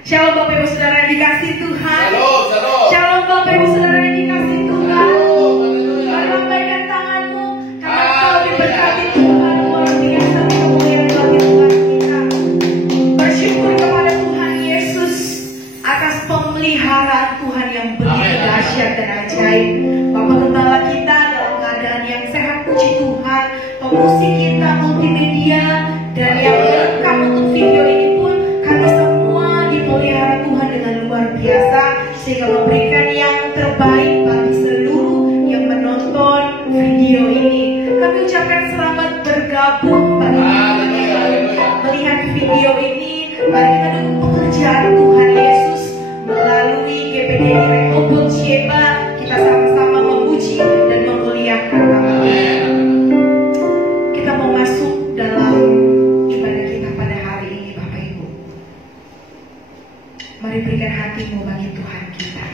Shalom Bapak Ibu Saudara yang dikasih Tuhan. Shalom, shalom. Shalom Bapak Ibu Saudara yang dikasih Tuhan. Mari lambaikan tanganmu karena kau diberkati Tuhan luar biasa di kemuliaan bagi Tuhan kita. Bersyukur kepada Tuhan Yesus atas pemeliharaan Tuhan yang begitu dahsyat dan ajaib. Bapak Gembala kita dalam keadaan yang sehat, puji Tuhan. Pemusik kita, multimedia, dan yang lengkap untuk video ini pun kami semua dipelihara Tuhan dengan luar biasa, sehingga memberikan yang terbaik bagi seluruh yang menonton video ini. Kami ucapkan selamat bergabung bagi yang melihat video ini. Mari kita dukung pekerjaan Tuhan Yesus melalui GPD Rehoboth Sheba. Kita sama-sama memuji dan memuliakan nama Tuhan. Kita mau masuk dalam ibadah kita pada hari ini, Bapak Ibu. Mari berikan hatimu bagi Tuhan kita.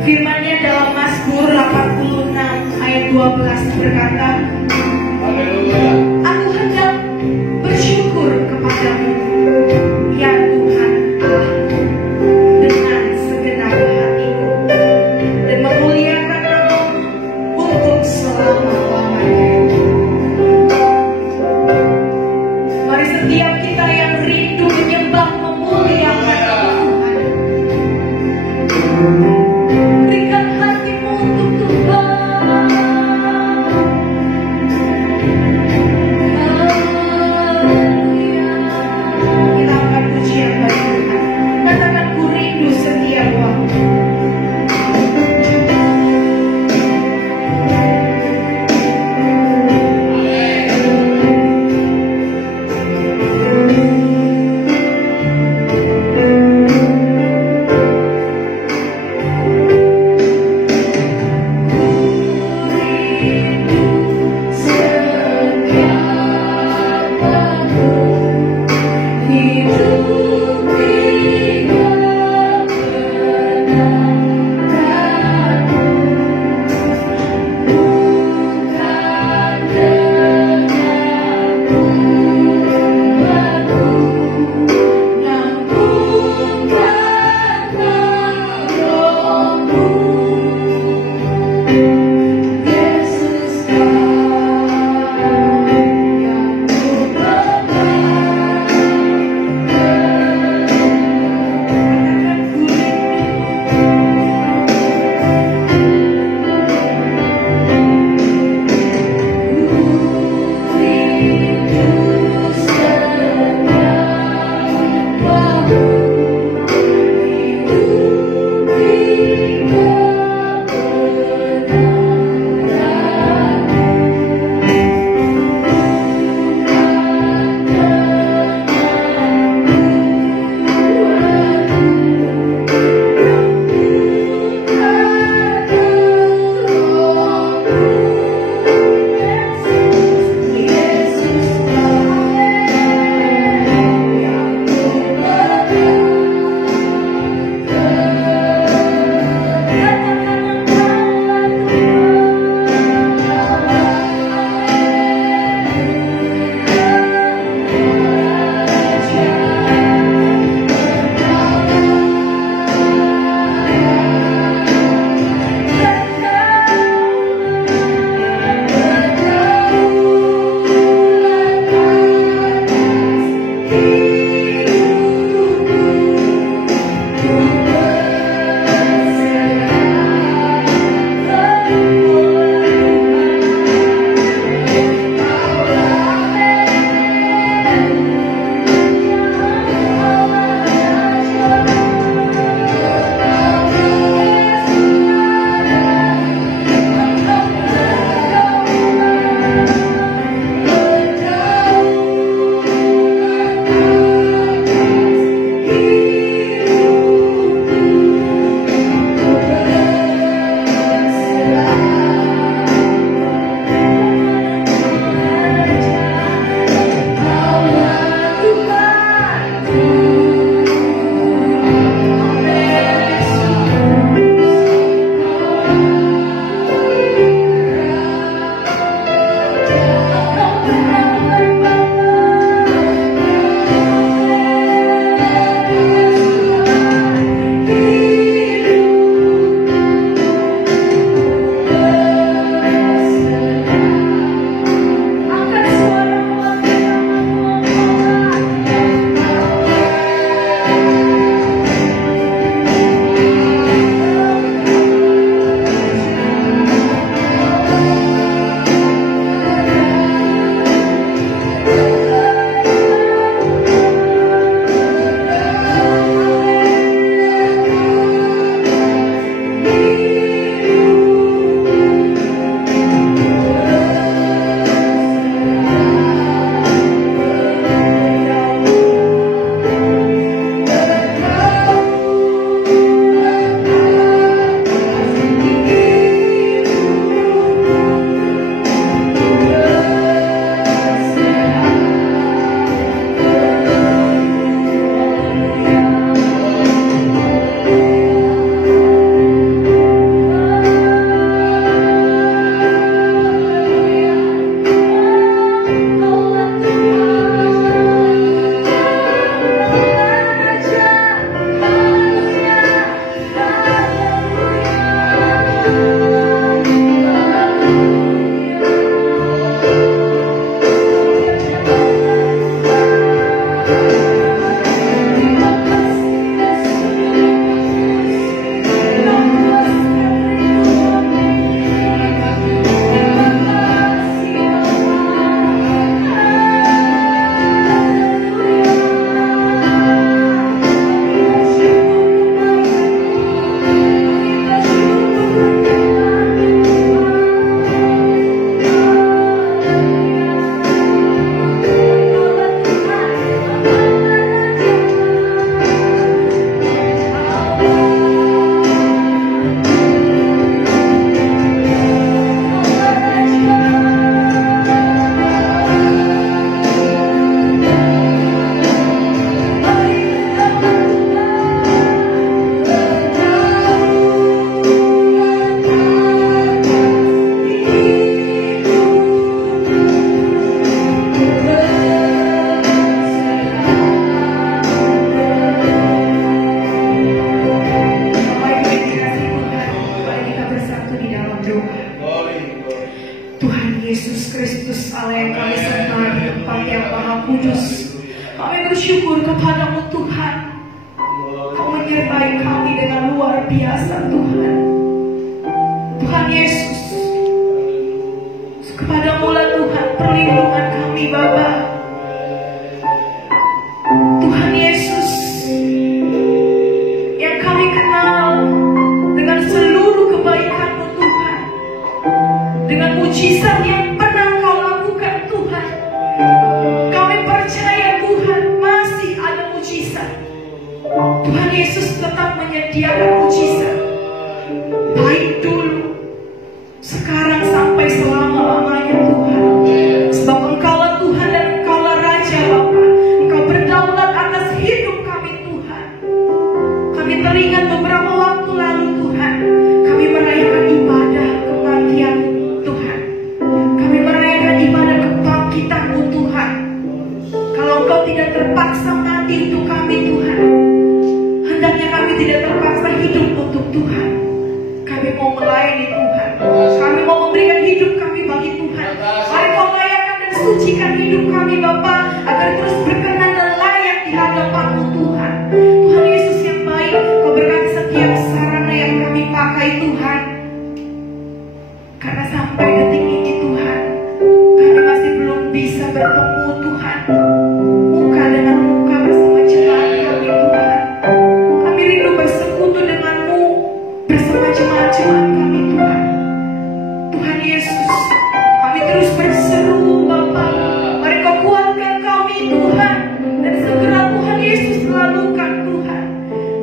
Firman-Nya dalam Mazmur 86 ayat 12 berkata, Haleluya. Aku hendak bersyukur kepadamu, ya Tuhan Allahku, dengan segenap hatiku, dan memuliakan namamu untuk selama-lamanya. Mari setiap kita yang rindu menyembah, memuliakan Tuhan, berikan hatimu untuk Tuhan. Yesus Kristus, Allah yang kami sembah di tempat yang Maha Kudus. Kami bersyukur kepadamu Tuhan. Kau menyertai kami dengan luar biasa Tuhan. Tuhan Yesus, kepadamu lah Tuhan perlindungan kami Bapa. Tuhan Yesus yang kami kenal dengan seluruh kebaikan-Mu Tuhan, dengan mujizat yang pernah Kau lakukan Tuhan. Kami percaya Tuhan masih ada mujizat. Tuhan Yesus tetap menyediakan mujizat, baik dulu, sekarang sampai selama-lamanya Tuhan. Sebab Engkaulah Tuhan dan Engkaulah Raja Bapa. Engkau berdaulat atas hidup kami Tuhan. Kami teringat beberapa waktu lalu Tuhan, kami merayakan ibadah kematian Tuhan. Kami merayakan ibadah kebangkitan-Mu Tuhan. Kalau Engkau tidak terpaksa mati untuk kami Tuhan, hendaknya kami tidak terpaksa hidup untuk Tuhan. Kami mau melayani Tuhan. Kami mau memberikan hidup kami bagi Tuhan. Mari Kau layakan dan sucikan hidup kami Bapa, agar terus berkenan dan layak di hadapan-Mu Tuhan. Tuhan Yesus yang baik, Kau berkati setiap sarana yang kami pakai Tuhan. Karena sampai detik ini Tuhan, kami masih belum bisa bertemu Tuhan, muka dengan muka bersama jemaat kami Tuhan. Kami rindu bersekutu dengan-Mu bersama jemaat-jemaat kami Tuhan. Tuhan Yesus, kami terus berseru Bapa, mari Kau kuatkan kami Tuhan, dan segera Tuhan Yesus lalukan Tuhan.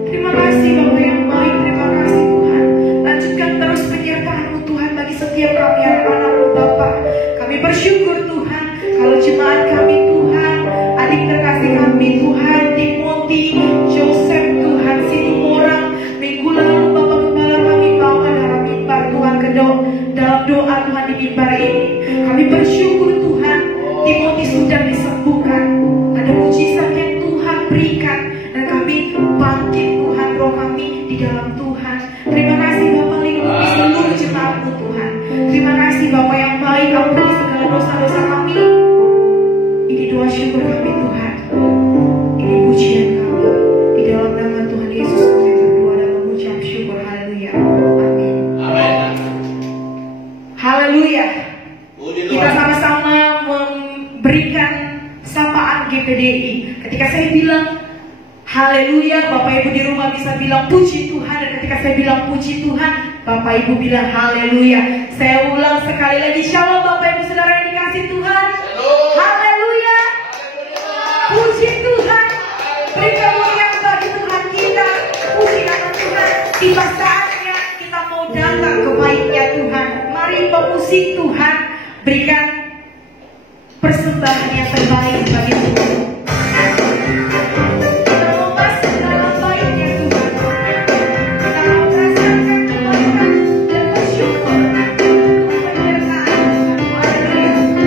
Terima kasih Bapa yang baik, terima kasih Tuhan. Lanjutkan terus penyertaan-Mu Tuhan bagi setiap kami anak-anak-Mu Bapa. Kami bersyukur Tuhan, kalau jemaat kami Tuhan, adik terkasih kami Tuhan, Timothy, Joseph Tuhan, Situmorang, minggu lalu Bapak Gembala kami bawa dalam mimbar Tuhan dalam doa Tuhan di mimbar ini. Kami bersyukur Tuhan, Timothy sudah disembuhkan. Ada mujizat yang Tuhan berikan, dan kami bangkit Tuhan roh kami di dalam Tuhan. Terima kasih Bapak lindungi seluruh jemaat-Mu Tuhan. Terima kasih Bapak yang baik, ampuni segala dosa-dosa kami. Ini doa syukur kami Tuhan. Ini pujian kami. Di dalam nama Tuhan Yesus kami berdoa dan mengucap syukur. Haleluya. Amin. Amin. Haleluya. Puji Kita Tuhan. sama-sama memberikan sapaan GPDI. Ketika saya bilang haleluya, Bapak Ibu di rumah bisa bilang puji Tuhan. Dan ketika saya bilang puji Tuhan, Bapak Ibu bilang haleluya. Saya ulang sekali lagi, shalom Bapak Ibu Saudara yang dikasih Tuhan. Haleluya. Puji Tuhan. Beri kemuliaan bagi Tuhan kita. Puji nama Tuhan. Tiba saatnya kita mau datang ke baiknya Tuhan. Mari pemusik Tuhan berikan persembahan yang terbaik bagi Tuhan. Kita mau masuk dalam baiknya Tuhan. Kita mau merasakan kebaikan dan bersyukur untuk penyertaan Tuhan. Haleluya.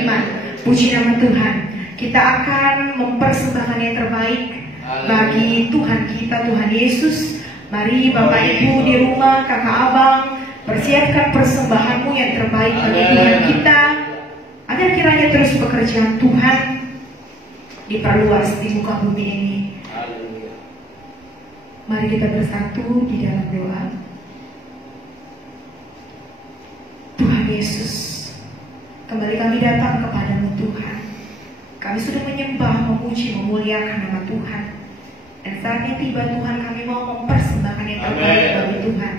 iman. Puji nama Tuhan. Kita akan mempersembahkan yang terbaik bagi Tuhan kita, Tuhan Yesus. Mari Bapak Ibu di rumah, kakak abang, persiapkan persembahanmu yang terbaik bagi Tuhan kita, agar kiranya terus pekerjaan Tuhan diperluas di muka bumi ini. Mari kita bersatu di dalam doa. Tuhan Yesus, kembali kami datang kepadamu Tuhan. Kami sudah menyembah, memuji, memuliakan nama Tuhan. Dan saatnya tiba Tuhan, kami mau mempersembahkan yang terbaik bagi Tuhan.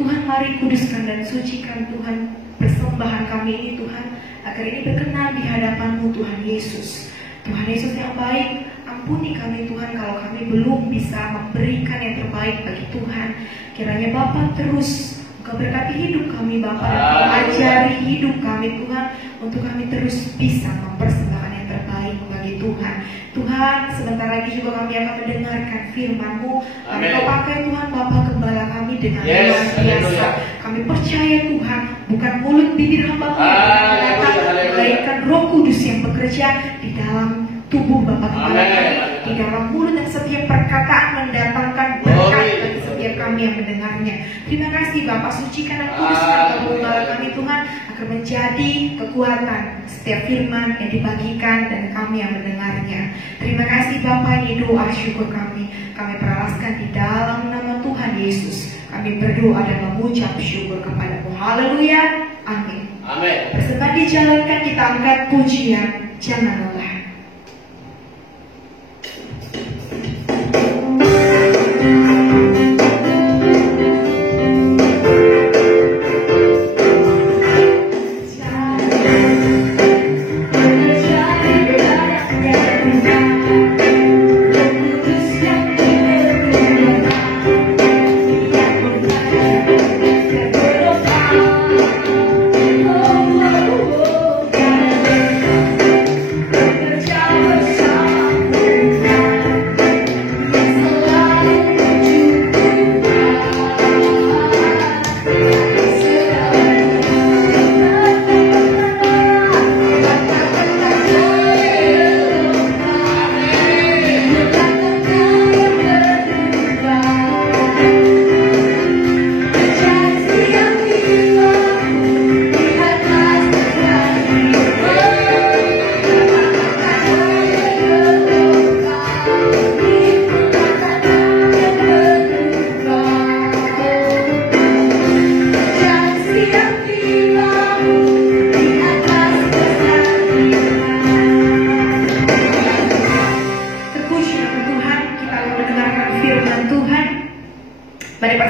Tuhan, mari kuduskan dan sucikan Tuhan persembahan kami ini Tuhan, agar ini berkenan di hadapan-Mu Tuhan Yesus. Tuhan Yesus yang baik, ampuni kami Tuhan kalau kami belum bisa memberikan yang terbaik bagi Tuhan. Kiranya Bapa terus Engkau berkati hidup kami Bapa, dan Engkau ajari hidup kami Tuhan, untuk kami terus bisa mempersembahkan yang terbaik bagi Tuhan. Tuhan, sebentar lagi juga kami akan mendengarkan firman-Mu. Engkau pakai Tuhan Bapa Gembala kami dengan luar biasa. Kami percaya Tuhan, bukan mulut bibir hamba-Mu yang akan datang, melainkan Roh Kudus yang bekerja di dalam tubuh Bapa Gembala kami, di dalam mulut dan setiap perkataan mendatangkan berkat bagi setiap kami yang mendengarnya. Terima kasih Bapak, sucikan dan kuduskan Bapa Gembala kami Tuhan, agar menjadi kekuatan setiap firman yang dibagikan dan kami yang mendengarnya. Terima kasih Bapak, ini doa syukur kami perahaskan di dalam nama Tuhan Yesus. Kami berdoa dan mengucap syukur kepada-Mu. Haleluya, amin. Amin. Persembahan dijalankan, kita angkat pujian, jangan lelah.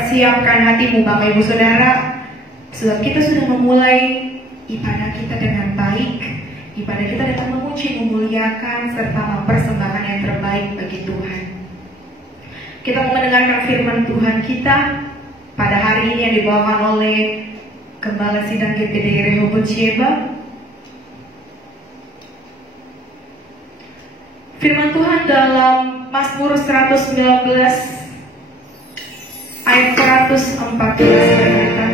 Siapkan hatimu Bapak Ibu Saudara, sebab kita sudah memulai ibadah kita dengan baik. Ibadah kita dengan memuji, memuliakan, serta mempersembahkan yang terbaik bagi Tuhan. Kita mau mendengarkan firman Tuhan kita pada hari ini yang dibawakan oleh Gembala Sidang GPD Rehoboth Sheba. Firman Tuhan dalam Mazmur 119 ayat 114 berkata,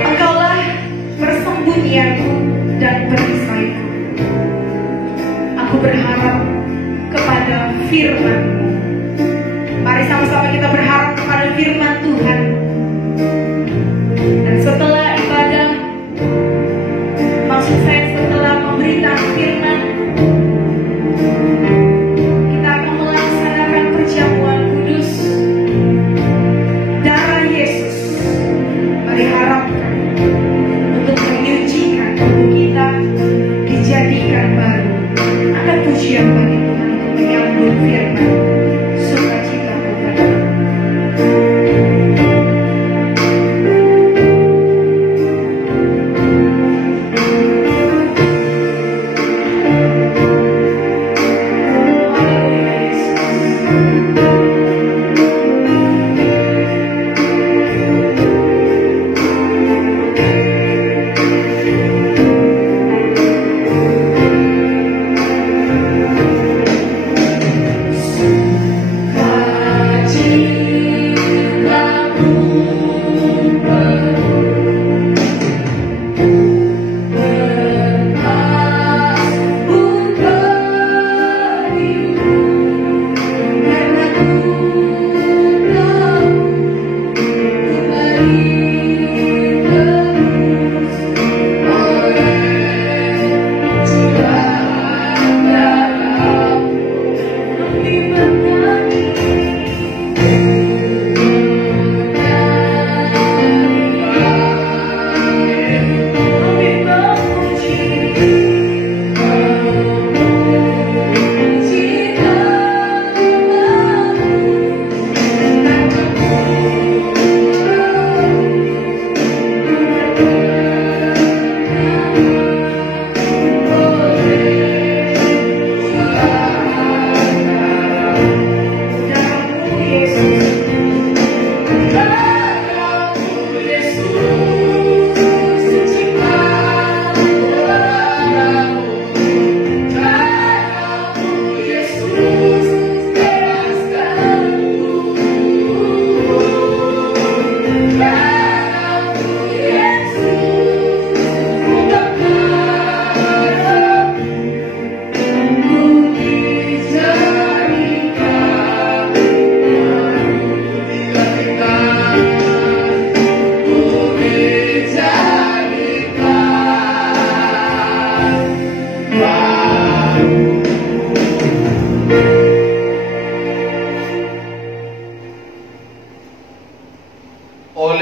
Engkaulah persembunyianku dan perisaiku. Aku berharap kepada firman-Mu. Mari sama-sama kita berharap kepada firman Tuhan. Dan setelah ibadah, maksud saya setelah pemberitaan firman, kita akan melaksanakan perjamuan kudus darah Yesus. Mari harapkan untuk menyucikan tubuh kita, dijadikan baru. Ada pujian bagi Tuhan untuk menyambut firman.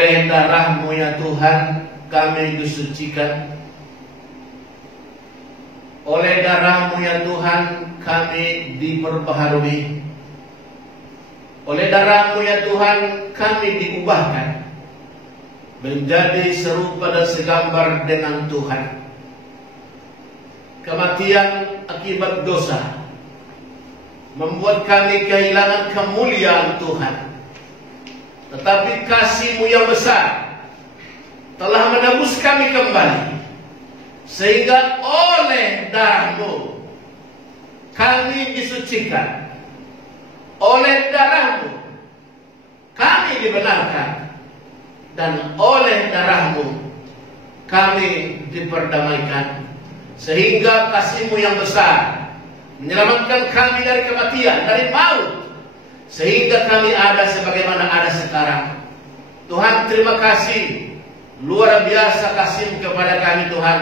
oleh darah-Mu ya Tuhan kami disucikan. Oleh darah-Mu ya Tuhan kami diperbaharui. Oleh darah-Mu ya Tuhan kami diubahkan menjadi serupa dan segambar dengan Tuhan. Kematian akibat dosa membuat kami kehilangan kemuliaan Tuhan. Tetapi kasih-Mu yang besar telah menebus kami kembali, sehingga oleh darah-Mu kami disucikan. Oleh darah-Mu kami dibenarkan, dan oleh darah-Mu kami diperdamaikan. Sehingga kasih-Mu yang besar menyelamatkan kami dari kematian, dari maut, sehingga kami ada sebagaimana ada sekarang. Tuhan, terima kasih. Luar biasa kasih-Mu kepada kami, Tuhan.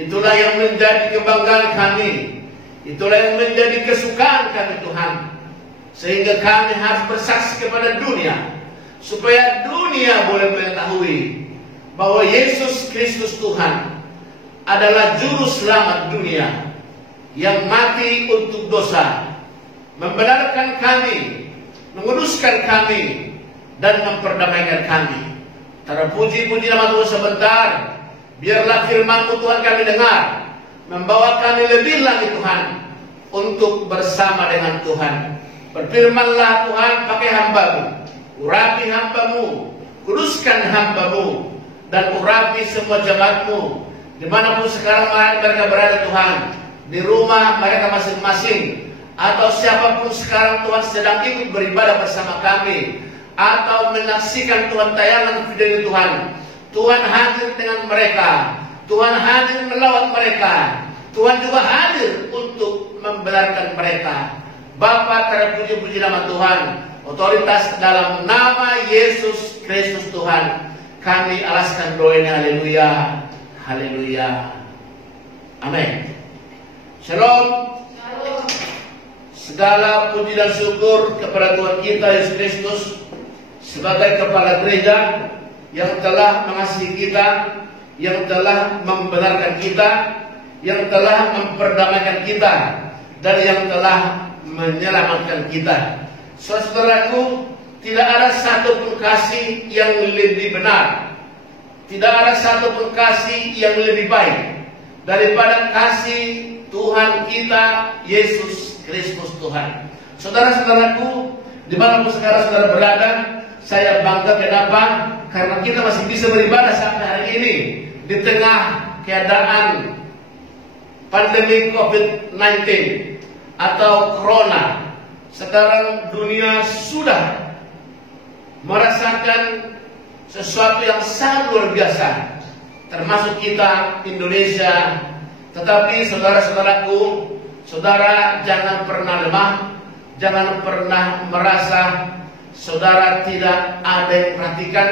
Itulah yang menjadi kebanggaan kami. Itulah yang menjadi kesukaan kami, Tuhan. Sehingga kami harus bersaksi kepada dunia, supaya dunia boleh mengetahui bahwa Yesus Kristus Tuhan adalah juru selamat dunia yang mati untuk dosa, membenarkan kami, menguduskan kami, dan memperdamaikan kami. Terpuji-puji nama Tuhan sebentar. Biarlah firman-Mu Tuhan kami dengar, membawa kami lebih lagi Tuhan untuk bersama dengan Tuhan. Berfirmanlah Tuhan pakai hamba-Mu, urapi hamba-Mu, kuduskan hamba-Mu, dan urapi semua jemaat-Mu dimanapun sekarang mereka berada Tuhan, di rumah mereka masing-masing, atau siapapun sekarang Tuhan sedang ikut beribadah bersama kami, atau menyaksikan Tuhan tayangan video Tuhan. Tuhan hadir dengan mereka, Tuhan hadir melawat mereka, Tuhan juga hadir untuk membenarkan mereka. Bapa, terpuji-puji nama Tuhan, otoritas dalam nama Yesus Kristus Tuhan, kami alaskan doa ini. Haleluya, haleluya, amin. Shalom. Segala puji dan syukur kepada Tuhan kita Yesus Kristus sebagai kepala gereja yang telah mengasihi kita, yang telah membenarkan kita, yang telah memperdamaikan kita, dan yang telah menyelamatkan kita. Saudaraku, tidak ada satupun kasih yang lebih benar, tidak ada satupun kasih yang lebih baik daripada kasih Tuhan kita Yesus Kristus Tuhan. Saudara-saudaraku, dimanapun sekarang saudara berada, saya bangga. Kenapa? Karena kita masih bisa beribadah sampai hari ini di tengah keadaan pandemi COVID-19 atau Corona. Sekarang dunia sudah merasakan sesuatu yang sangat luar biasa, termasuk kita Indonesia. Tetapi saudara-saudaraku, saudara jangan pernah lemah, jangan pernah merasa saudara tidak ada yang perhatikan.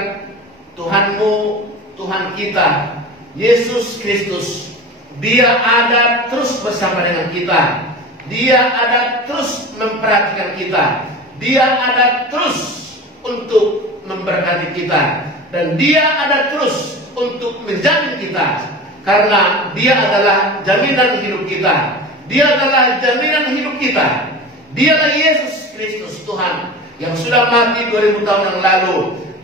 Tuhanmu, Tuhan kita Yesus Kristus, Dia ada terus bersama dengan kita. Dia ada terus memperhatikan kita. Dia ada terus untuk memberkati kita, dan Dia ada terus untuk menjamin kita, karena Dia adalah jaminan hidup kita. Dia adalah jaminan hidup kita. Dialah Yesus Kristus Tuhan yang sudah mati 2000 tahun yang lalu.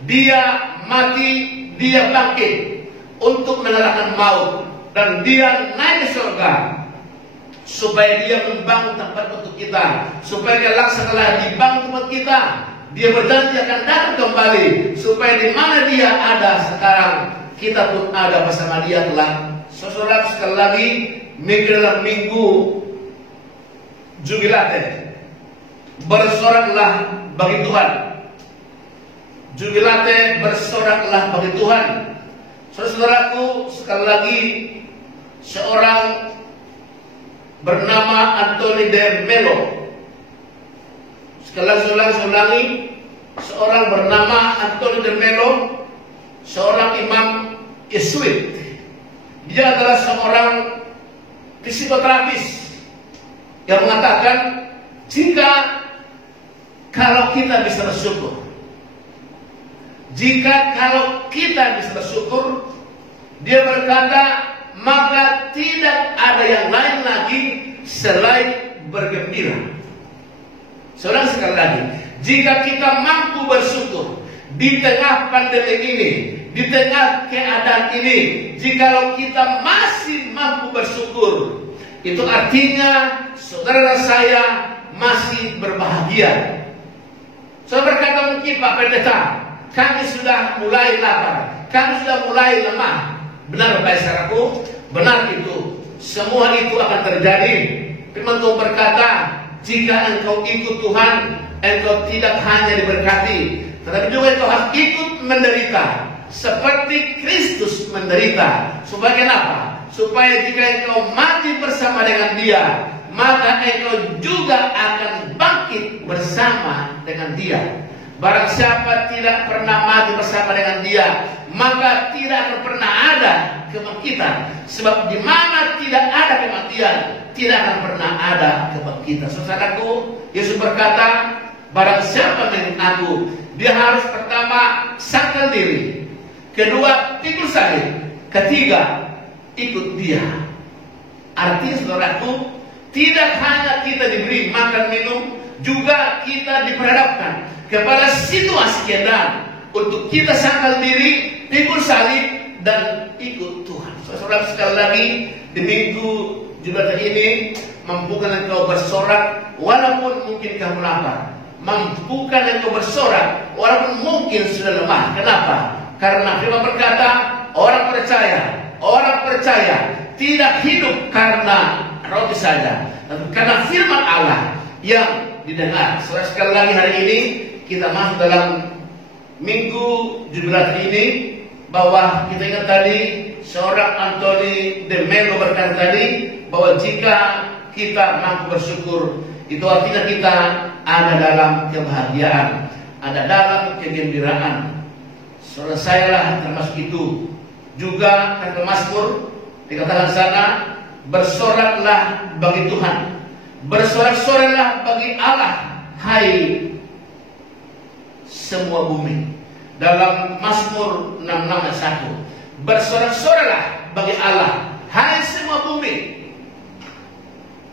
Dia mati, Dia bangkit untuk mengalahkan maut, dan Dia naik ke surga supaya Dia membangun tempat untuk kita, supaya kelak setelah dibangun tempat kita, Dia berjanji akan datang kembali, supaya di mana Dia ada sekarang, kita pun ada bersama Dia kelak. Saudara, sekali lagi, minggu dalam minggu Jubilate, bersoraklah bagi Tuhan. Jubilate, bersoraklah bagi Tuhan. Saudaraku, sekali lagi, seorang bernama Anthony de Mello. Sekali lagi saya ulangi, seorang bernama Anthony de Mello, seorang imam Yesuit. Dia adalah seorang psikoterapis yang mengatakan, kalau kita bisa bersyukur, Jika kalau kita bisa bersyukur, dia berkata, maka tidak ada yang lain lagi selain bergembira. Saudara, sekali lagi, jika kita mampu bersyukur di tengah pandemi ini, di tengah keadaan ini, jikalau kita masih mampu bersyukur, itu artinya saudara dan saya masih berbahagia. Saudara berkata mungkin, Pak Pendeta, kami sudah mulai lapar, kami sudah mulai lemah. Benar Bapak saudaraku? Benar itu. Semua itu akan terjadi. Firman Tuhan berkata, jika engkau ikut Tuhan, engkau tidak hanya diberkati, tetapi juga engkau harus ikut menderita seperti Kristus menderita. Supaya kenapa? Supaya jika engkau mati bersama dengan Dia, maka engkau juga akan bangkit bersama dengan Dia. Barang siapa tidak pernah mati bersama dengan Dia, maka tidak akan pernah ada kebangkitan. Sebab di mana tidak ada kematian, tidak akan pernah ada kebangkitan. Saudaraku, Yesus berkata, barang siapa mengikut aku, dia harus pertama sangkal diri, kedua pikul salib, ketiga ikut Dia. Artinya saudaraku, tidak hanya kita diberi makan minum, juga kita diperhadapkan kepada situasi keadaan untuk kita sangkal diri, pikul salib, dan ikut Tuhan. Saudara, sekali lagi di minggu Jumat ini, mampukan engkau bersorak walaupun mungkin kamu lapar. Mampukan engkau bersorak walaupun mungkin sudah lemah. Kenapa? Karena firman berkata, orang percaya tidak hidup karena roti saja, tapi karena firman Allah yang didengar. Saudara, sekali lagi hari ini kita masuk dalam minggu Jumat ini, bahwa kita ingat tadi seorang Anthony de Mello berkata tadi bahwa jika kita mampu bersyukur, itu artinya kita ada dalam kebahagiaan, ada dalam kegembiraan. Saudara, saya lah termasuk itu. Juga kata Mazmur dikatakan sana, bersoraklah bagi Tuhan, bersorak-soraklah bagi Allah, hai semua bumi. Dalam Mazmur 66 ayat 1, bersorak-soraklah bagi Allah, hai semua bumi.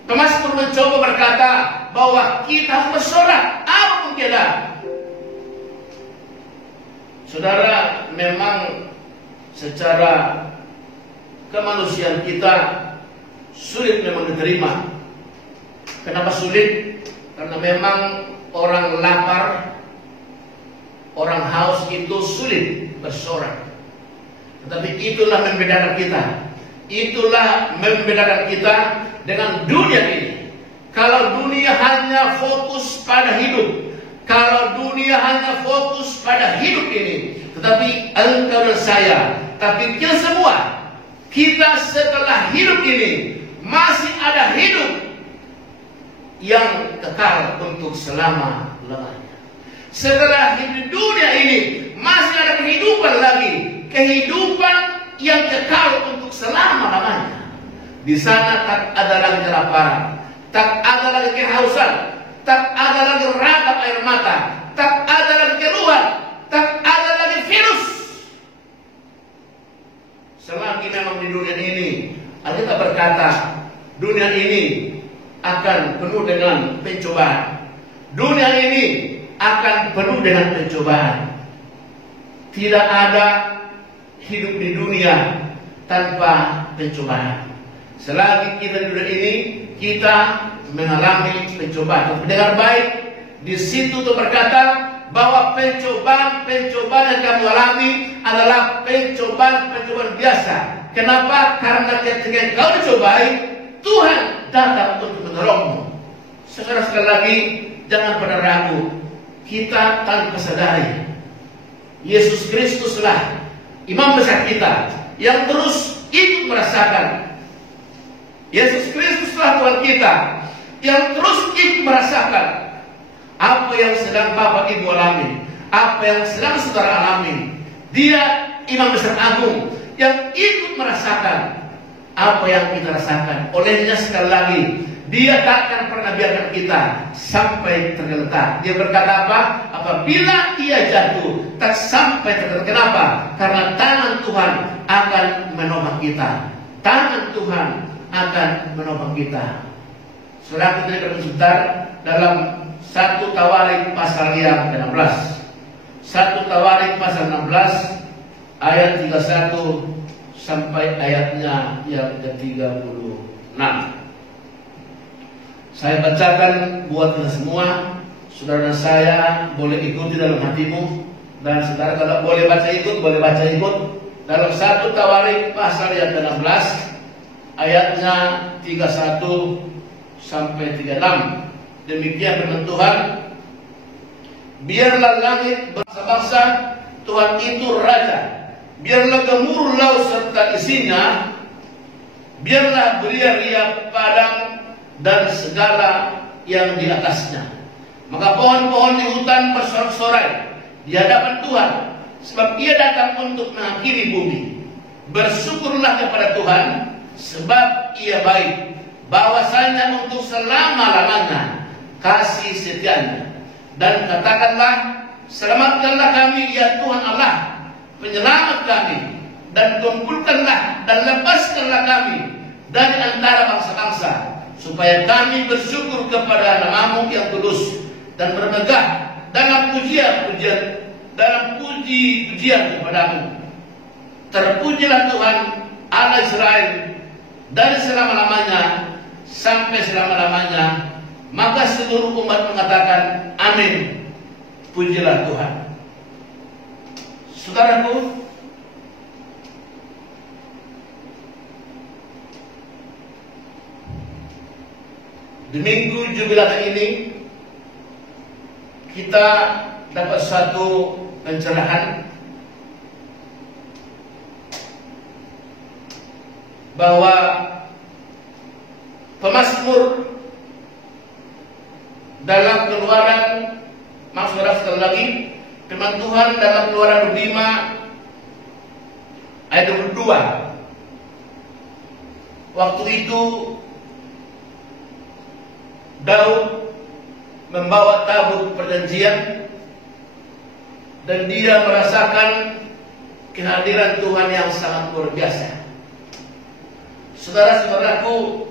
Mazmur mencoba berkata bahwa kita harus bersorak apapun keadaan. Saudara, memang secara kemanusiaan kita sulit memang diterima. Kenapa sulit? Karena memang orang lapar, orang haus itu sulit bersorak. Tetapi itulah membedakan kita. Itulah membedakan kita dengan dunia ini. Kalau dunia hanya fokus pada hidup, kalau dunia hanya fokus pada hidup ini, tetapi engkau dan saya, tapi kita semua, kita setelah hidup ini masih ada hidup yang kekal untuk selama-lamanya. Setelah hidup di dunia ini masih ada kehidupan lagi, kehidupan yang kekal untuk selama-lamanya. Di sana tak ada lagi kelaparan, tak ada lagi kehausan, tak ada lagi ratap air mata, tak ada lagi keluhan, tak ada lagi virus. Selagi memang di dunia ini, Alkitab berkata, dunia ini akan penuh dengan pencobaan. Dunia ini akan penuh dengan pencobaan. Tidak ada hidup di dunia tanpa pencobaan. Selagi kita di dunia ini, kita mengalami pencobaan. Tapi dengar baik, di situ itu berkata bahwa pencobaan yang kamu alami adalah pencobaan biasa. Kenapa? Karena ketika kau dicobai, Tuhan datang untuk menolongmu. Saudara, sekali lagi, jangan pernah ragu. Kita tanpa sadari, Yesus Kristuslah imam besar kita yang terus ikut merasakan. Yesus Kristuslah Tuhan kita yang terus ikut merasakan apa yang sedang Bapak Ibu alami, apa yang sedang saudara alami. Dia imam besar agung yang ikut merasakan apa yang kita rasakan. Olehnya sekali lagi, Dia tak akan pernah biarkan kita sampai tergeletak. Dia berkata apa? Apabila ia jatuh, tak sampai tergeletak. Kenapa? Karena tangan Tuhan akan menopang kita. Tangan Tuhan akan menopang kita. Saudara, kita sebentar dalam 1 Tawarik pasal yang ke-16. 1 Tawarik pasal 16 ayat 31 sampai ayatnya yang ke-36. Saya bacakan buat kita semua. Saudara saya boleh ikuti dalam hatimu, dan saudara kalau boleh baca ikut, boleh baca ikut. Dalam 1 Tawarik pasal yang ke-16 ayatnya 31 sampai 36. Demikian firman Tuhan. Biarlah langit bangsa-bangsa, Tuhan itu raja. Biarlah gemuruh laut serta isinya. Biarlah beria-ria padang dan segala yang di atasnya. Maka pohon-pohon di hutan bersorak-sorai di hadapan Tuhan, sebab ia datang untuk menghakimi bumi. Bersyukurlah kepada Tuhan, sebab ia baik, bahwasanya untuk selama-lamanya kasih setianya. Dan katakanlah, selamatkanlah kami ya Tuhan Allah, penyelamat kami, dan kumpulkanlah dan lepaskanlah kami dari antara bangsa-bangsa, supaya kami bersyukur kepada nama-Mu yang kudus dan bermegah dalam puji-pujian kepadamu. Terpujilah Tuhan Allah Israel dari selama-lamanya sampai selama-lamanya. Maka seluruh umat mengatakan amin. Pujilah Tuhan. Saudaraku, di minggu jubilat ini kita dapat satu pencerahan bahwa pemazmur dalam Keluaran, maksudnya sekali lagi, firman Tuhan dalam Keluaran 5 ayat 22. Waktu itu Daud membawa tabut perjanjian dan dia merasakan kehadiran Tuhan yang sangat luar biasa. Saudara-saudaraku,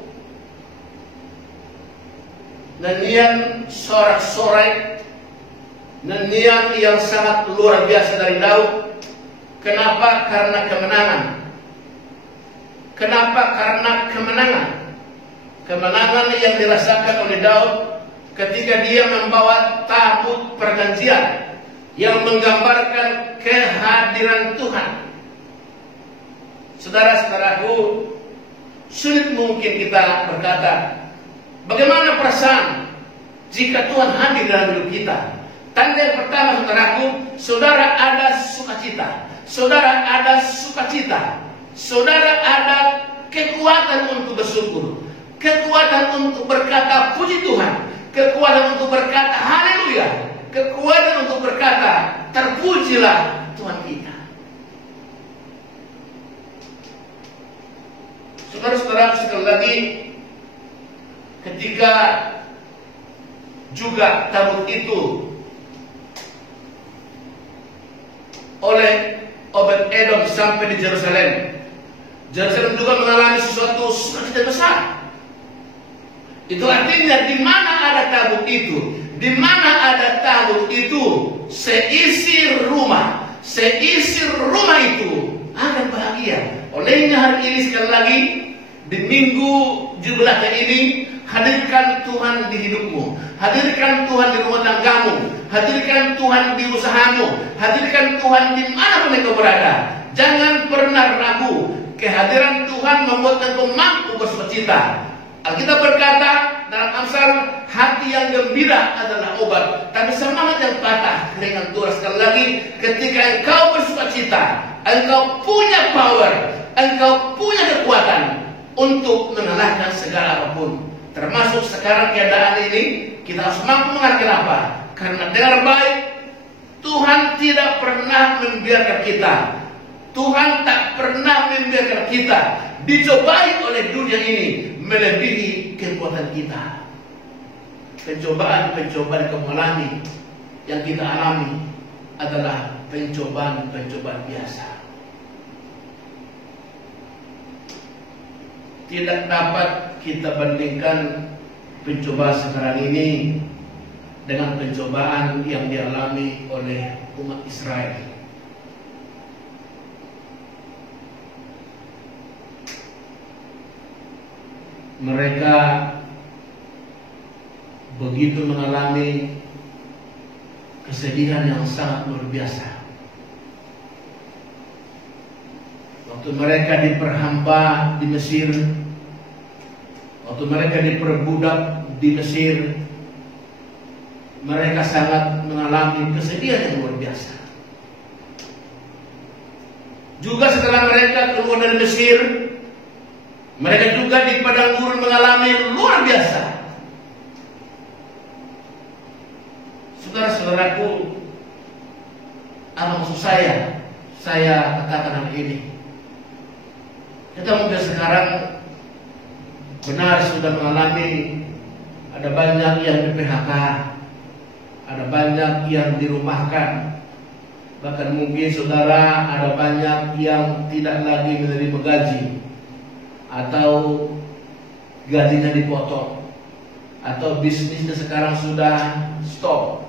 nyanyian sorak-sorai, nyanyian yang sangat luar biasa dari Daud. Kenapa? Karena kemenangan. Kenapa? Karena kemenangan. Kemenangan yang dirasakan oleh Daud ketika dia membawa tabut perjanjian yang menggambarkan kehadiran Tuhan. Saudara-saudaraku, sulit mungkin kita berkata, bagaimana perasaan jika Tuhan hadir dalam hidup kita? Tanda yang pertama, saudaraku, saudara ada sukacita. Saudara ada sukacita. Saudara ada kekuatan untuk bersyukur. Kekuatan untuk berkata puji Tuhan. Kekuatan untuk berkata haleluya. Kekuatan untuk berkata terpujilah Tuhan kita. Saudara-saudara, sekali lagi, ketika juga tabut itu oleh Obed-Edom sampai di Yerusalem, Yerusalem juga mengalami sesuatu sukacita besar. Itu artinya di mana ada tabut itu, di mana ada tabut itu, seisi rumah itu akan bahagia. Olehnya hari ini sekali lagi di minggu jubilat ini, hadirkan Tuhan di hidupmu, hadirkan Tuhan di rumah tanggamu, hadirkan Tuhan di usahamu, hadirkan Tuhan di mana pun engkau berada. Jangan pernah ragu, kehadiran Tuhan membuat engkau mampu bersukacita. Alkitab berkata dalam Amsal, hati yang gembira adalah obat, tapi semangat yang patah dengan Tuhan. Sekali lagi, ketika engkau bersukacita, engkau punya power, engkau punya kekuatan untuk mengalahkan segala apapun. Termasuk sekarang keadaan ini, kita harus mampu mengerti apa? Karena dengar baik, Tuhan tidak pernah membiarkan kita. Tuhan tak pernah membiarkan kita dicobai oleh dunia ini melebihi kekuatan kita. Pencobaan-pencobaan kamu alami, yang kita alami adalah pencobaan-pencobaan biasa. Tidak dapat kita bandingkan pencobaan sekarang ini dengan pencobaan yang dialami oleh umat Israel. Mereka begitu mengalami kesedihan yang sangat luar biasa. Waktu mereka diperhamba di Mesir, waktu mereka diperbudak di Mesir, mereka sangat mengalami kesedihan yang luar biasa. Juga setelah mereka keluar dari Mesir, mereka juga di padang gurun mengalami luar biasa. Saudara-saudaraku, apa maksud saya? Saya katakan hal ini. Kita mungkin sekarang benar sudah mengalami, ada banyak yang di PHK, ada banyak yang dirumahkan, bahkan mungkin saudara ada banyak yang tidak lagi menerima gaji, atau gajinya dipotong, atau bisnisnya sekarang sudah stop,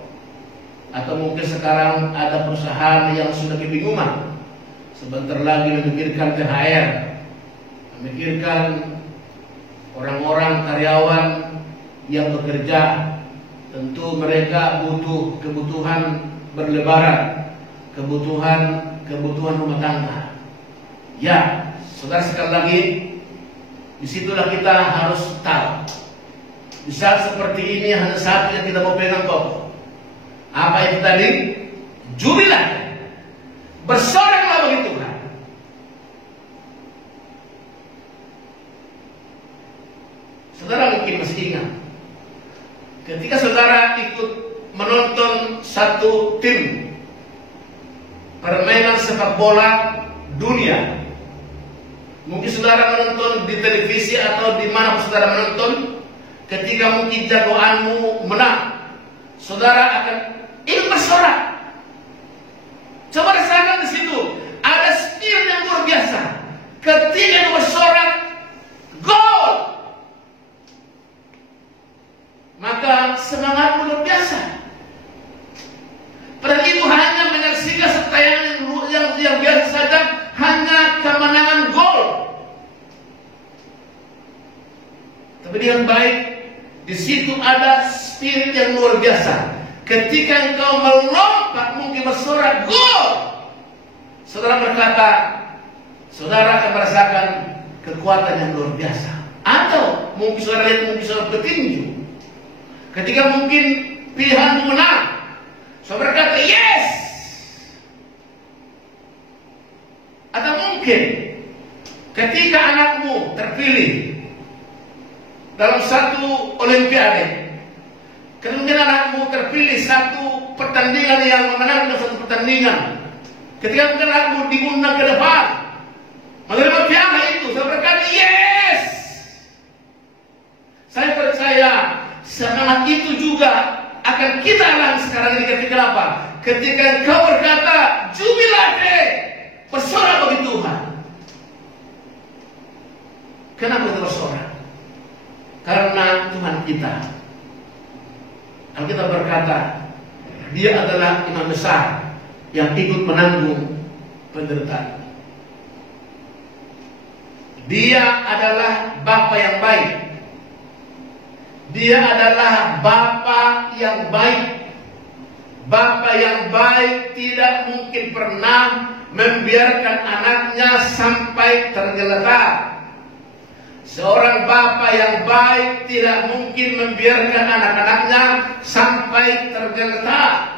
atau mungkin sekarang ada perusahaan yang sudah kebingungan, sebentar lagi memikirkan THR, memikirkan orang-orang karyawan yang bekerja. Tentu mereka butuh kebutuhan berlebaran, kebutuhan rumah tangga. Ya, saudara, sekali lagi, disitulah kita harus tahu. Di saat seperti ini hanya satu yang kita mau pegang kokoh. Apa itu tadi? Jubilah, bersoraklah bagi Tuhan. Saudara mungkin masih ingat, ketika saudara ikut menonton satu tim permainan sepak bola dunia, mungkin saudara menonton di televisi atau di mana saudara menonton, ketika mungkin jagoanmu menang, saudara akan ingin bersorak. Coba rasakan di situ, ada spirit yang luar biasa. Ketika bersorak, gol, maka semangat luar biasa. Padahal itu hanya menyaksikan tayangan yang biasa saja, hanya kemenangan gol. Tapi yang baik, di situ ada spirit yang luar biasa. Ketika engkau melompat mungkin bersorak gol, saudara berkata, saudara akan merasakan kekuatan yang luar biasa. Atau mungkin saudara lihat, mungkin saudara petinju, ketika mungkin pilihan menang, saudara berkata yes. Atau mungkin ketika anakmu terpilih dalam satu olimpiade, kemudian anakmu terpilih satu pertandingan yang memenangkan satu pertandingan, ketika anakmu diundang ke depan menerima piala itu, saya berkata yes. Saya percaya semangat itu juga akan kita alami sekarang ini. Ketika apa? Ketika engkau berkata jubilate, bersorak bagi Tuhan. Kenapa kita bersorak? Karena Tuhan kita, Alkitab berkata, Dia adalah imam besar yang ikut menanggung penderitaan. Dia adalah Bapa yang baik. Dia adalah Bapa yang baik. Bapa yang baik tidak mungkin pernah membiarkan anaknya sampai tergeletak. Seorang Bapa yang baik tidak mungkin membiarkan anak-anaknya sampai tergeletak.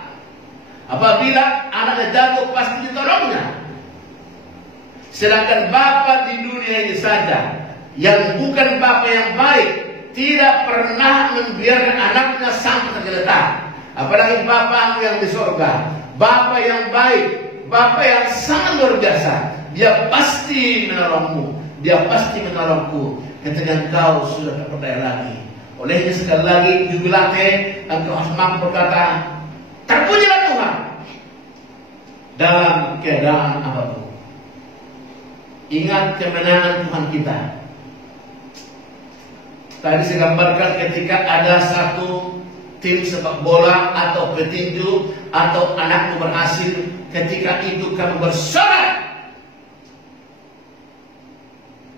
Apabila anaknya jatuh pasti ditolongnya. Sedangkan Bapa di dunia ini saja yang bukan Bapa yang baik tidak pernah membiarkan anaknya sampai tergeletak. Apalagi Bapa yang di surga, Bapa yang baik, Bapa yang sangat luar biasa. Dia pasti menolongmu. Dia pasti menolongku ketika engkau sudah tak berdaya lagi. Olehnya sekali lagi jubilate, engkau harus mampu berkata, terpujilah Tuhan dalam keadaan apapun. Ingat kemenangan Tuhan kita. Tadi saya gambarkan ketika ada satu tim sepak bola atau petinju atau anakmu berhasil, ketika itu kamu bersorak.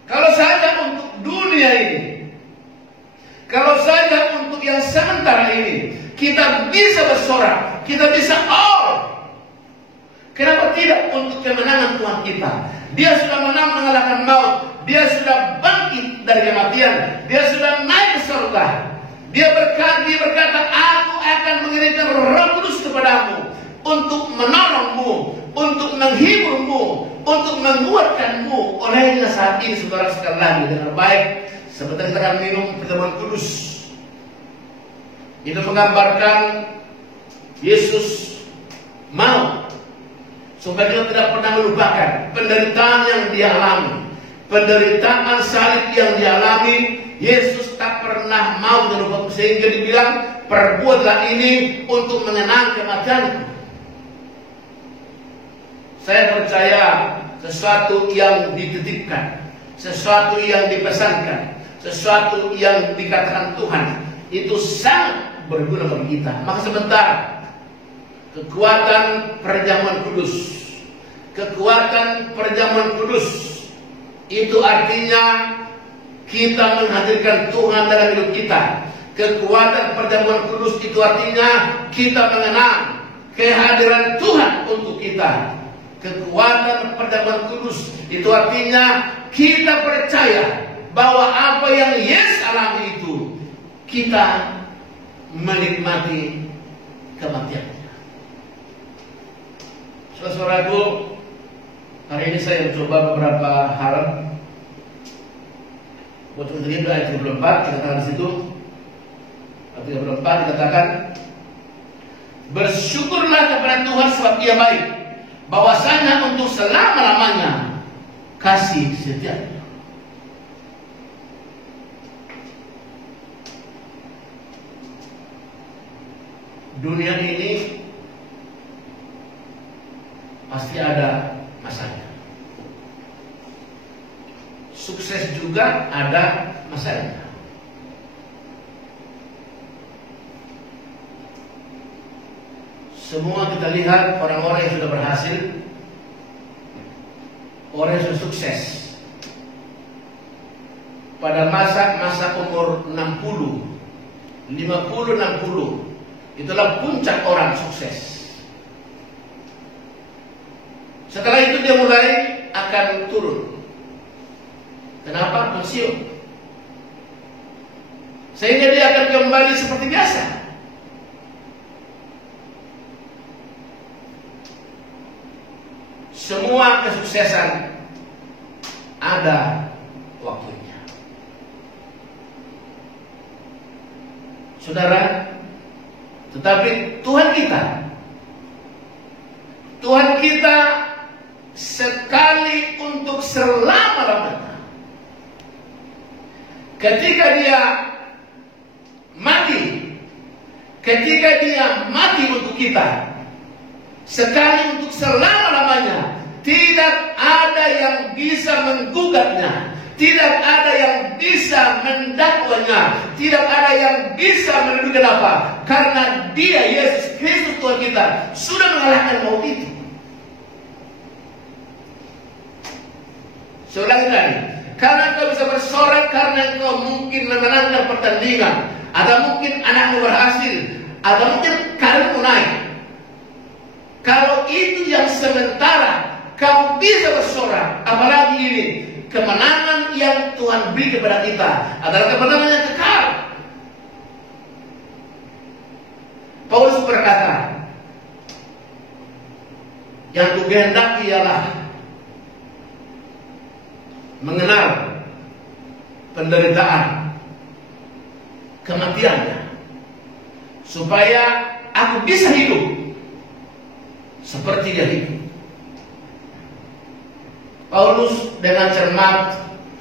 Kalau saja untuk dunia ini, kalau saja untuk yang sementara ini, kita bisa bersorak, kita bisa kenapa tidak untuk kemenangan Tuhan kita? Dia sudah menang mengalahkan maut, dia sudah bangkit dari kematian, dia sudah naik ke surga. Dia berkata, aku akan mengirimkan Roh Kudus kepadamu untuk menolongmu, untuk menghiburmu, untuk menguatkanmu. Olehnya saat ini saudara sekali lagi dengan baik, sebentar kita akan minum pertemuan kudus. Itu menggambarkan Yesus mau supaya kita tidak pernah melupakan penderitaan yang dia alami, penderitaan salib yang dia alami. Yesus tak pernah mau melupakan, sehingga dibilang, perbuatlah ini untuk mengenang kematianku. Saya percaya sesuatu yang dititipkan, sesuatu yang dipesankan, sesuatu yang dikatakan Tuhan, itu sangat berguna bagi kita. Maka sebentar, kekuatan perjamuan kudus, kekuatan perjamuan kudus, itu artinya kita menghadirkan Tuhan dalam hidup kita. Kekuatan perjamuan kudus itu artinya kita mengenang kehadiran Tuhan untuk kita. Kekuatan perjamuan kudus itu artinya kita percaya bahwa apa yang Yesus alami itu, kita menikmati kematiannya. Saudaraku, hari ini saya mencoba beberapa hal. Buat teman-teman ayat 34 dikatakan di situ, ayat 34 dikatakan, bersyukurlah kepada Tuhan sebab Dia baik, bahwasanya untuk selama-lamanya kasih setianya. Dunia ini pasti ada masanya. Sukses juga ada masanya. Semua kita lihat orang-orang yang sudah berhasil, orang yang sudah sukses. Pada masa umur 60, 50, 60, itulah puncak orang sukses. Setelah itu dia mulai akan turun. Kenapa? Pensiun. Sehingga dia akan kembali seperti biasa. Semua kesuksesan ada waktunya. Saudara, tetapi Tuhan kita sekali untuk selama-lamanya. Ketika dia mati untuk kita, sekali untuk selama-lamanya, tidak ada yang bisa menggugatnya, tidak ada yang bisa mendakwanya, tidak ada yang bisa menentukan apa, karena Dia, Yesus Kristus Tuhan kita, sudah mengalahkan maut itu. Seulangi tadi, karena engkau bisa bersorak karena engkau mungkin memenangkan pertandingan, atau mungkin anakmu berhasil, atau mungkin karirmu naik. Kalau itu yang sementara, kamu bisa bersorak. Apalagi ini, kemenangan yang Tuhan beri kepada kita adalah kemenangan yang kekal. Paulus berkata, yang kukehendaki ialah mengenal penderitaan, kematiannya, supaya aku bisa hidup seperti Dia hidup. Paulus dengan cermat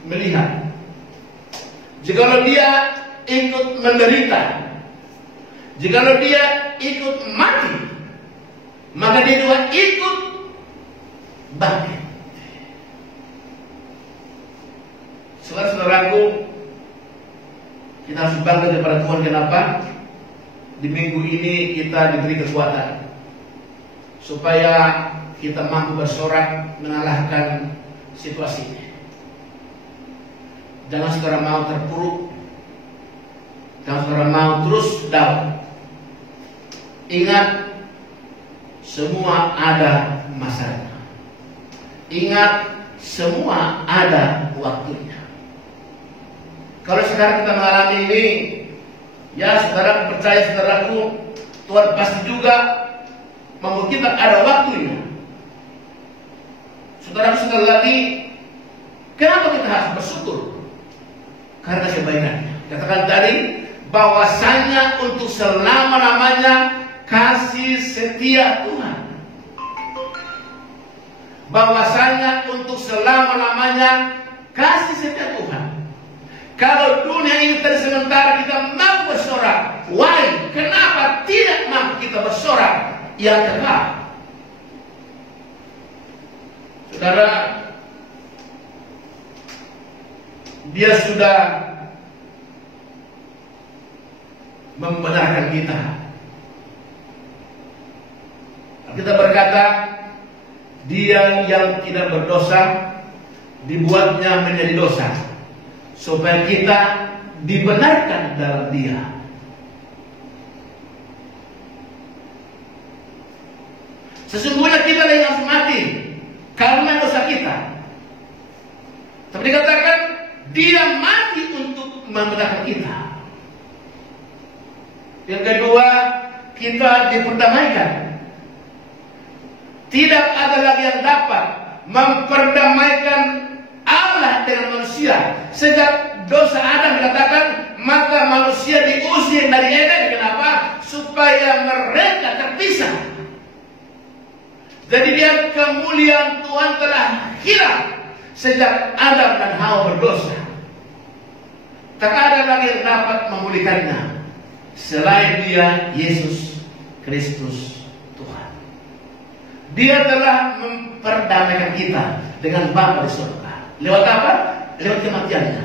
melihat, jikalau dia ikut menderita, jikalau dia ikut mati, maka dia juga ikut bangkit. Saudara-saudaraku, kita harus bangga kepada Tuhan. Kenapa? Di minggu ini kita diberi kekuatan supaya kita mampu bersorak mengalahkan situasi ini. Jangan saudara mau terpuruk, jangan saudara mau terus down. Ingat, semua ada masanya. Ingat, semua ada waktunya. Kalau sekarang kita mengalami ini, ya saudara percaya, saudaraku, Tuhan pasti juga membuat kita ada waktunya. Saudara, sekali lagi, kenapa kita harus bersyukur? Karena kebaikannya. Katakan tadi, bahwasanya untuk selama-lamanya kasih setia Tuhan. Bahwasanya untuk selama-lamanya kasih setia Tuhan. Kalau dunia ini tadi sementara kita mampu bersorak, why? Kenapa tidak mampu kita bersorak yang kekal? Saudara, dia sudah membenarkan kita. Kita berkata, dia yang tidak berdosa dibuatnya menjadi dosa, supaya kita dibenarkan dalam dia. Sesungguhnya kita yang harus mati karena dosa kita. Tapi dikatakan dia mati untuk membenarkan kita. Yang kedua, kita diperdamaikan. Tidak ada lagi yang dapat memperdamaikan Allah dengan manusia. Sejak dosa Adam dikatakan, maka manusia diusir dari Eden. Kenapa? Supaya mereka terpisah. Jadi dia kemuliaan Tuhan telah hilang sejak Adam dan Hawa berdosa. Tak ada lagi yang dapat memulihkannya selain dia, Yesus Kristus Tuhan. Dia telah memperdamaikan kita dengan Bapa di surga. Lewat apa? Lewat kematiannya.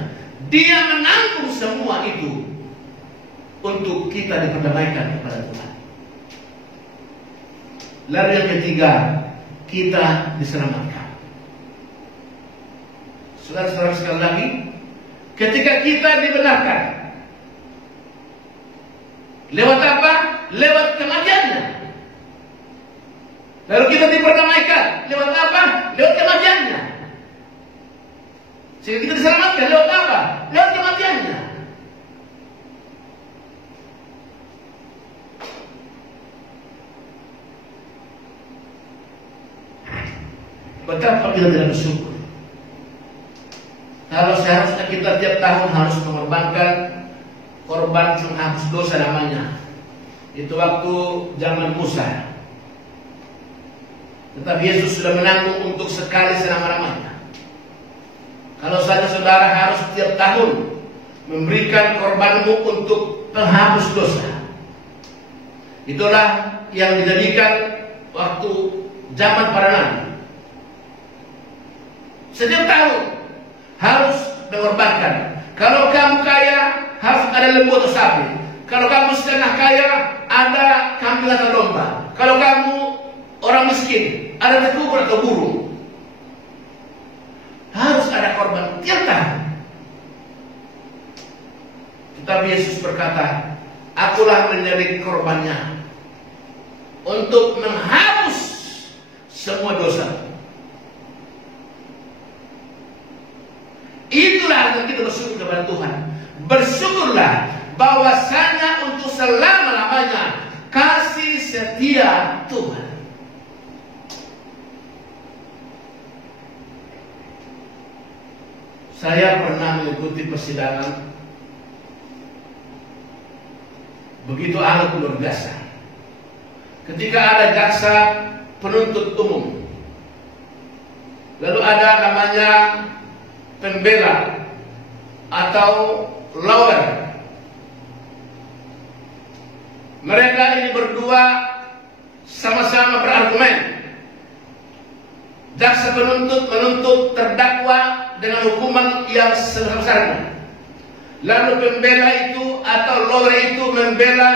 Dia menanggung semua itu untuk kita diperdamaikan kepada Tuhan. Lalu yang ketiga, kita diselamatkan. Saudara-saudara sekali lagi, ketika kita dibenarkan, lewat apa? Lewat kematiannya. Lalu kita diperdamaikan, lewat apa? Lewat kematiannya. Sehingga kita diselamatkan lewat apa? Lewat kematiannya. Betapa kita tidak bersyukur. Kalau seharusnya kita tiap tahun harus mengorbankan korban penghapus dosa namanya. Itu waktu zaman Musa. Tetapi Yesus sudah menanggung untuk sekali selama-lamanya. Kalau saja saudara harus tiap tahun memberikan korbanmu untuk penghapus dosa, itulah yang dijadikan waktu zaman para nabi. Setiap tahun harus mengorbankan. Kalau kamu kaya, harus ada lembu atau sapi. Kalau kamu setengah kaya, ada kambing atau domba. Kalau kamu orang miskin, ada tekubur atau burung. Harus ada korban tiap tahun. Tetapi Yesus berkata, akulah menjadi korbannya untuk menghapus semua dosa. Itulah yang kita bersyukur kepada Tuhan. Bersyukurlah bahwasanya untuk selama-lamanya kasih setia Tuhan. Saya pernah mengikuti persidangan begitu amat luar biasa. Ketika ada jaksa penuntut umum, lalu ada namanya pembela atau lawyer. Mereka ini berdua sama-sama berargumen. Jaksa penuntut menuntut terdakwa dengan hukuman yang sebesar-besarnya. Lalu pembela itu atau lawyer itu membela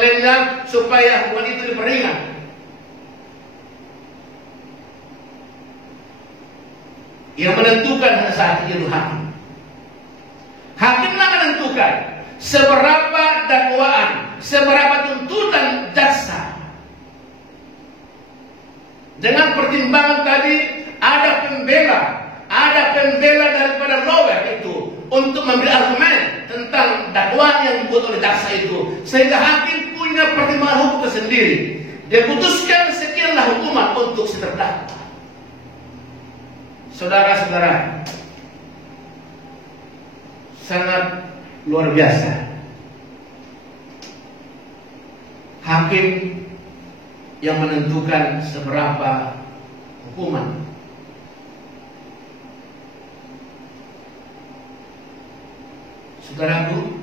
kliennya supaya hukuman itu diperingan. Yang menentukan saat itu hakim. Hakimlah menentukan seberapa dakwaan, seberapa tuntutan jaksa. Dengan pertimbangan tadi ada pembela daripada lawyer itu untuk memberi argumen tentang dakwaan yang dibuat oleh jaksa itu, sehingga hakim punya pertimbangan hukum tersendiri. Dia putuskan sekianlah hukuman untuk si terdakwa. Saudara-saudara, sangat luar biasa. Hakim yang menentukan seberapa hukuman. Saudaraku,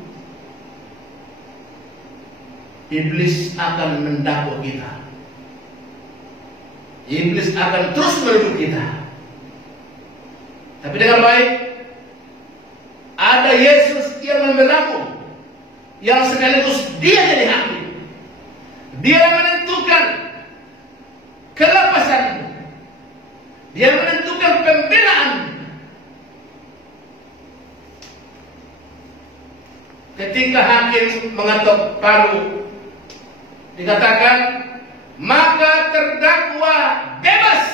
iblis akan mendakwa kita. Iblis akan terus menuduh kita. Tapi dengan baik, ada Yesus yang membelamu, yang sekaligus dia jadi hakim. Dia menentukan kelepasanmu. Dia menentukan pembelaanmu. Ketika hakim mengetok palu, dikatakan, maka terdakwa bebas.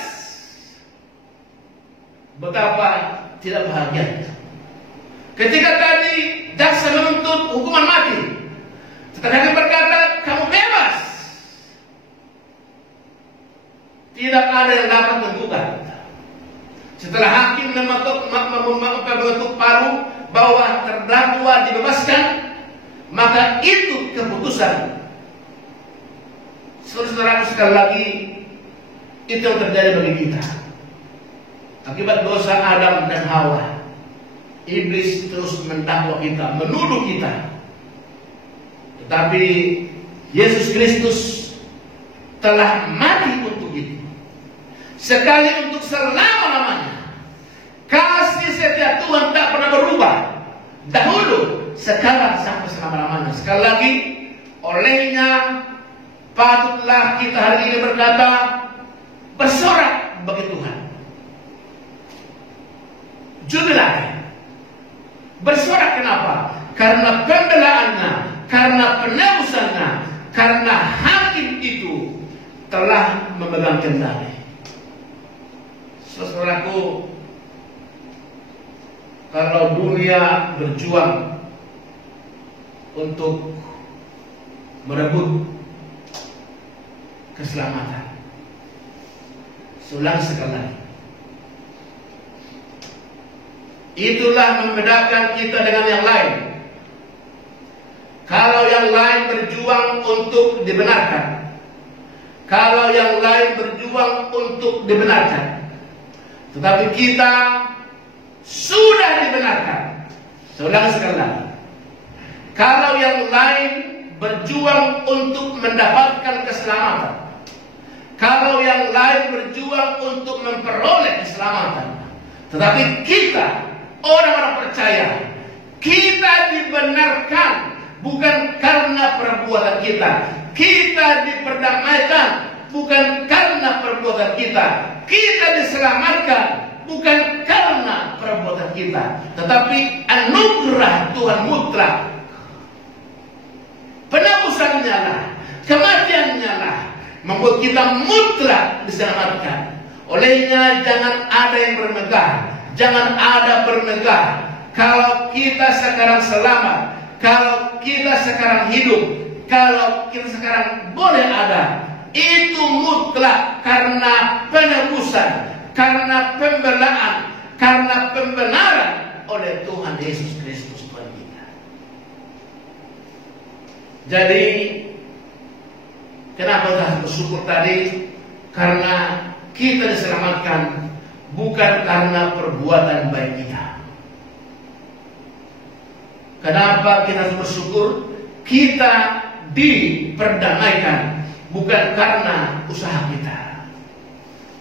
Betapa tidak bahagia. Ketika tadi jaksa menuntut hukuman mati, tetapi hakim berkata, kamu bebas. Tidak ada yang dapat menggugat. Setelah hakim mengetuk palu bahwa terdakwa dibebaskan, maka itu keputusan. Saudara-saudara, sekali lagi, itu yang terjadi bagi kita. Akibat dosa Adam dan Hawa, iblis terus mendakwa kita, menuduh kita. Tetapi Yesus Kristus telah mati untuk itu, sekali untuk selama-lamanya. Kasih setia Tuhan tak pernah berubah, dahulu, sekarang, sampai selama-lamanya. Sekali lagi, olehnya patutlah kita hari ini berkata, bersorak bagi Tuhan. Jubilah. Bersorak kenapa? Karena pembelaannya, karena penebusannya, karena hakim itu telah memegang kendali. Saudaraku, kalau dunia berjuang untuk merebut keselamatan, ulang sekali lagi, itulah membedakan kita dengan yang lain. Kalau yang lain berjuang untuk dibenarkan, kalau yang lain berjuang untuk dibenarkan, tetapi kita sudah dibenarkan. Ulang sekali lagi. Kalau yang lain berjuang untuk mendapatkan keselamatan, kalau yang lain berjuang untuk memperoleh keselamatan, tetapi kita, orang-orang percaya, kita dibenarkan bukan karena perbuatan kita. Kita diperdamaikan bukan karena perbuatan kita. Kita diselamatkan bukan karena perbuatan kita, tetapi anugerah Tuhan mutlak. Penebusannya lah, kematiannya lah, membuat kita mutlak diselamatkan. Olehnya jangan ada yang bermegah, jangan ada bermegah. Kalau kita sekarang selamat, kalau kita sekarang hidup, kalau kita sekarang boleh ada, itu mutlak karena penebusan, karena pembelaan, karena pembenaran oleh Tuhan Yesus Kristus Tuhan kita. Jadi, kenapa kita bersyukur tadi? Karena kita diselamatkan bukan karena perbuatan baik kita. Kenapa kita harus bersyukur? Kita diperdamaikan bukan karena usaha kita.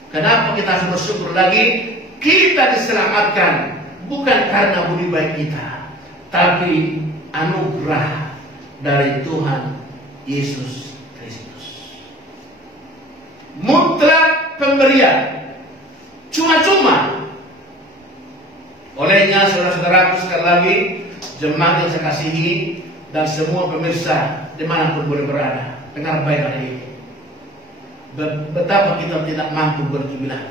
Kenapa kita harus bersyukur lagi? Kita diselamatkan bukan karena budi baik kita, tapi anugerah dari Tuhan Yesus Kristus. Mutlak pemberian, cuma-cuma. Olehnya saudara-saudaraku, sekali lagi, jemaat yang saya kasihi dan semua pemirsa dimanapun boleh berada, dengar baik hari ini. Betapa kita tidak mampu berjubilat,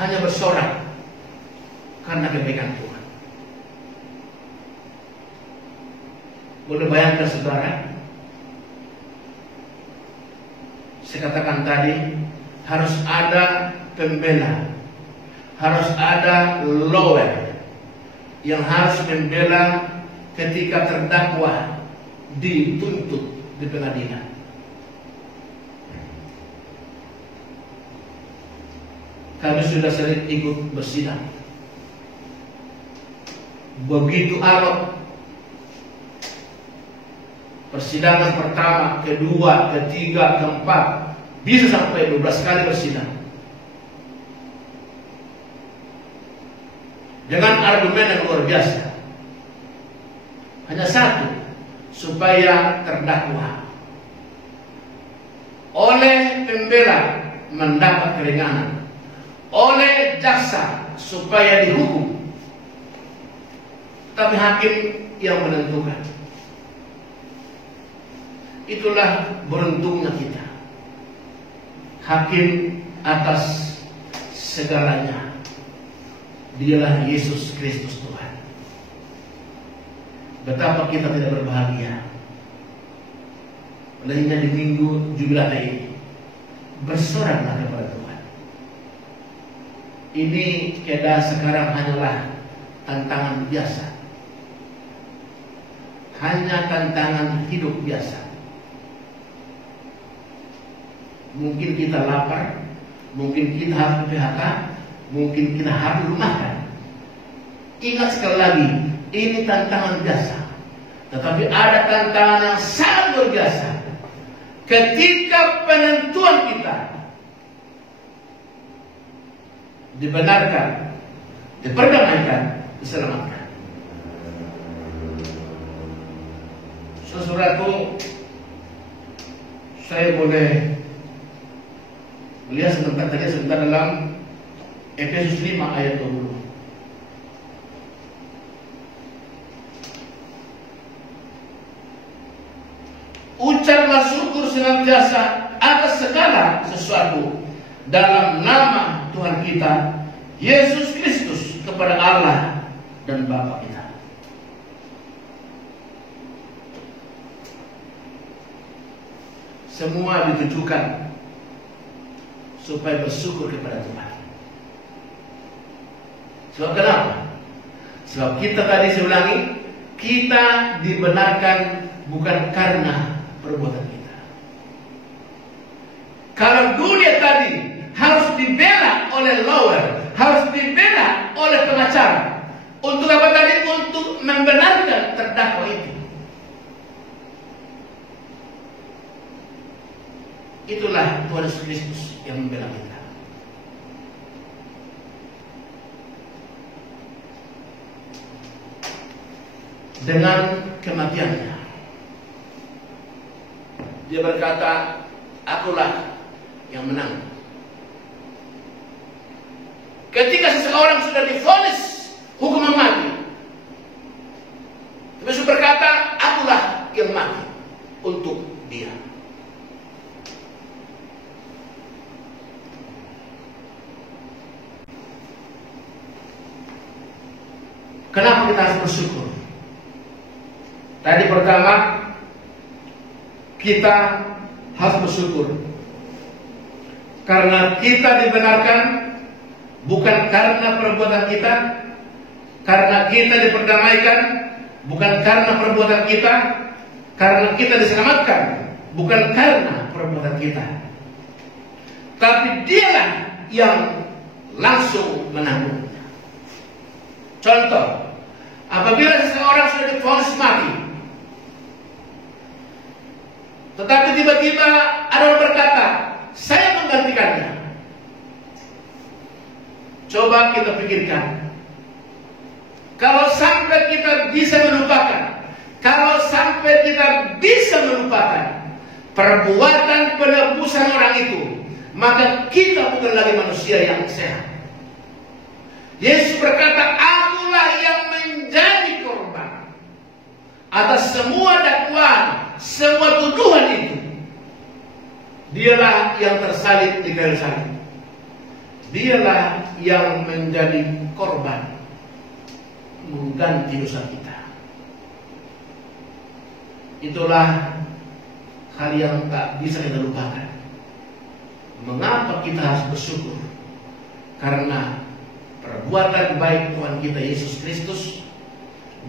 hanya bersorak karena kebaikan Tuhan. Boleh bayangkan saudara, saya katakan tadi, harus ada pembela, harus ada lawyer yang harus membela ketika terdakwa dituntut di pengadilan. Kami sudah sering ikut bersidang. Begitu alot persidangan pertama, kedua, ketiga, keempat, bisa sampai 12 kali bersidang. Dengan argumen yang luar biasa. Hanya satu, supaya terdakwa oleh pembela mendapat keringanan, oleh jaksa supaya dihukum, tapi hakim yang menentukan. Itulah beruntungnya kita. Hakim atas segalanya, Dialah Yesus Kristus Tuhan. Betapa kita tidak berbahagia. Olehnya di minggu Jubilat ini, bersoraklah kepada Tuhan. Ini keadaan sekarang hanyalah tantangan biasa, hanya tantangan hidup biasa. Mungkin kita lapar, mungkin kita harus PHK, mungkin kita harus dirumahkan. Ingat sekali lagi, ini tantangan biasa, tetapi ada tantangan yang sangat luar biasa. Ketika penentuan kita dibenarkan, diperdamaikan, diselamatkan. Saudaraku, saya boleh melihat sebentar dalam Efesus 5 ayat 20. Ucaplah syukur senantiasa atas segala sesuatu dalam nama Tuhan kita Yesus Kristus kepada Allah dan Bapa kita. Semua ditujukan supaya bersyukur kepada Tuhan. Sebab kenapa? Sebab kita tadi saya ulangi, kita dibenarkan bukan karena perbuatan kita. Kalau dunia tadi harus dibela oleh lawyer, harus dibela oleh pengacara, untuk apa tadi? Untuk membenarkan terdakwa itu. Itulah Tuhan Yesus Kristus yang membela kita. Dengan kematiannya, Dia berkata, akulah yang menang. Ketika seseorang sudah divonis hukuman mati, Yesus berkata, akulah yang mati untuk dia. Kenapa kita harus bersyukur? Tadi pertama, kita harus bersyukur karena kita dibenarkan bukan karena perbuatan kita, karena kita diperdamaikan bukan karena perbuatan kita, karena kita diselamatkan bukan karena perbuatan kita, tapi Dialah yang langsung menanggungnya. Contoh, Apabila seseorang sudah divonis mati, tetapi tiba-tiba ada orang berkata, saya menggantikannya. Coba kita pikirkan. Kalau sampai kita bisa melupakan, kalau sampai kita bisa melupakan perbuatan penebusan orang itu, maka kita bukan lagi manusia yang sehat. Yesus berkata, akulah yang menjadi korban atas semua dakwaan, semua tuduhan itu. Dialah yang tersalib di kayu salib. Dialah yang menjadi korban, mengganti dosa kita. Itulah hal yang tak bisa kita lupakan. Mengapa kita harus bersyukur? Karena perbuatan baik Tuhan kita Yesus Kristus,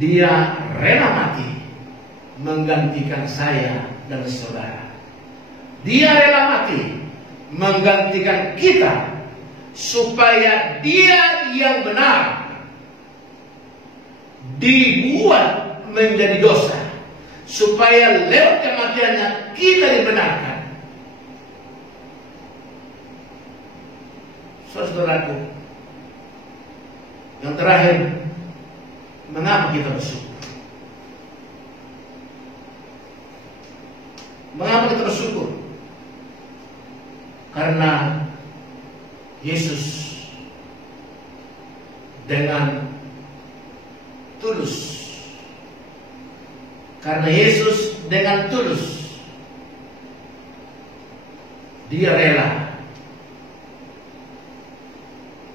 Dia rela mati menggantikan saya dan saudara. Dia rela mati menggantikan kita, supaya Dia yang benar dibuat menjadi dosa, supaya lewat kematiannya kita dibenarkan. Saudaraku, yang terakhir, mengapa kita bersyukur? Mengapa kita bersyukur? Karena Yesus dengan tulus, karena Yesus dengan tulus, Dia rela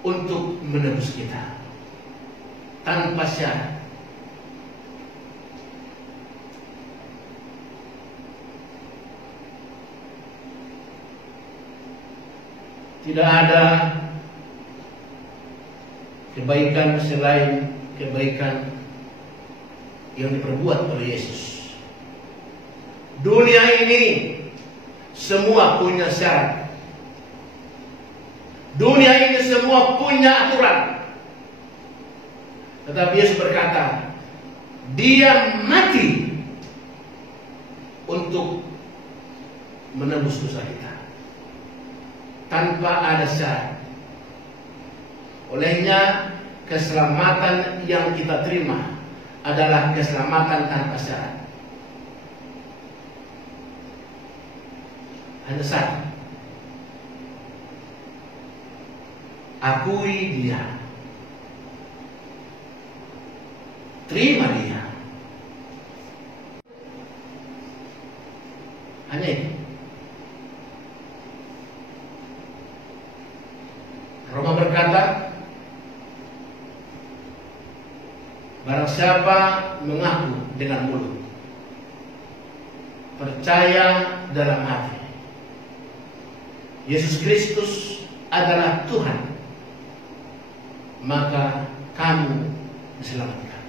untuk menebus kita tanpa syarat. Tidak ada kebaikan selain kebaikan yang diperbuat oleh Yesus. Dunia ini semua punya syarat. Dunia ini semua punya aturan. Tetapi Yesus berkata, Dia mati untuk menebus dosa kita tanpa ada syarat. Olehnya keselamatan yang kita terima adalah keselamatan tanpa syarat. Hanya satu. Akui Dia. Terima Dia. Hanya itu. Roma berkata, barang siapa mengaku dengan mulut, percaya dalam hati Yesus Kristus adalah Tuhan, maka kamu diselamatkan.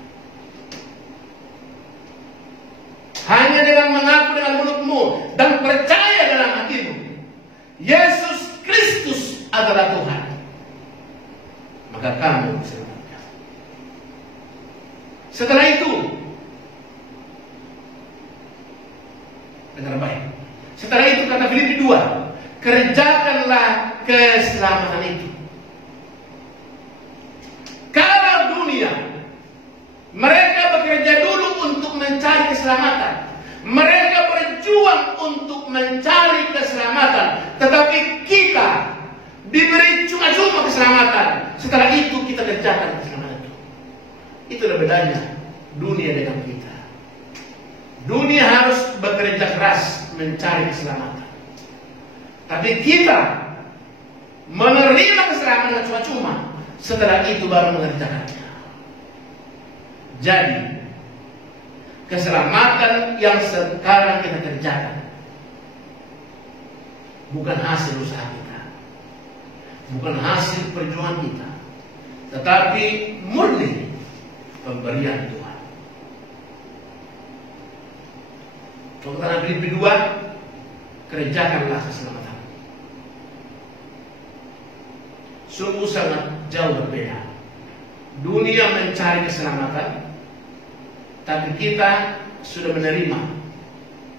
Hanya dengan mengaku dengan mulutmu dan percaya dalam hatimu Yesus Kristus adalah Tuhan, maka kamu diselamatkan. Setelah itu, dengar baik. Setelah itu kata Filipi 2, kerjakanlah keselamatan itu. Kalau dunia, mereka bekerja dulu untuk mencari keselamatan, mereka berjuang untuk mencari keselamatan, tetapi kita diberi cuma-cuma keselamatan. Setelah itu kita kerjakan keselamatan itu. Itulah bedanya dunia dengan kita. Dunia harus bekerja keras mencari keselamatan, tapi kita menerima keselamatan cuma-cuma. Setelah itu baru mengerjakannya. Jadi keselamatan yang sekarang kita kerjakan bukan hasil usaha kita, bukan hasil perjuangan kita, tetapi murni pemberian Tuhan. Contohnya Filipi 2, kerjakanlah keselamatan. Sungguh sangat jauh berbeda. Dunia mencari keselamatan, Tapi kita sudah menerima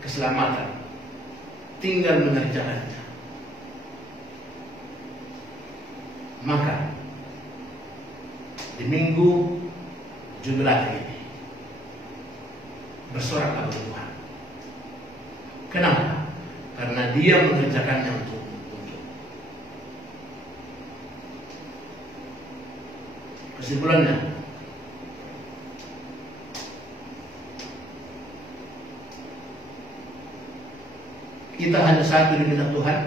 keselamatan, tinggal mengerjakannya. Maka di minggu Jubilat ini bersoraklah Tuhan. Kenapa? Karena Dia mengerjakannya untuk kesimpulannya, kita hanya satu di mata Tuhan.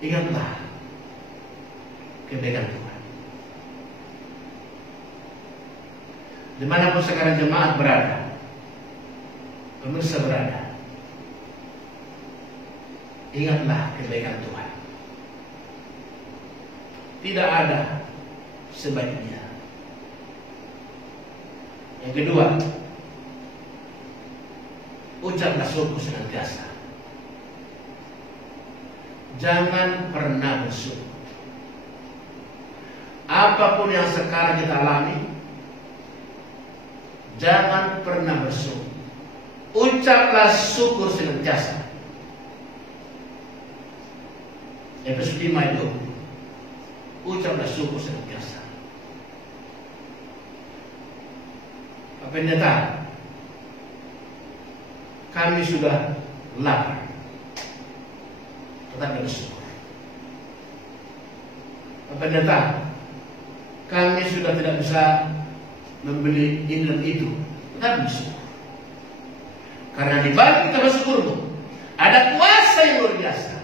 Ingatlah kebaikan Tuhan. Dimanapun sekarang jemaat berada, pemirsa berada, ingatlah kebaikan Tuhan. Tidak ada sebaiknya. Yang kedua, ucaplah syukur senantiasa. Jangan pernah bersyukur. Apapun yang sekarang kita alami, jangan pernah bersyukur. Ucaplah syukur senantiasa. Efesus 5 ayat 20. Ucaplah syukur senantiasa. Pak Pendeta, kami sudah lapar, tetapi bersyukur. Pak Pendeta, kami sudah tidak bisa membeli ini dan itu, tetapi bersyukur. Karena di balik kita bersyukurmu, ada kuasa yang luar biasa.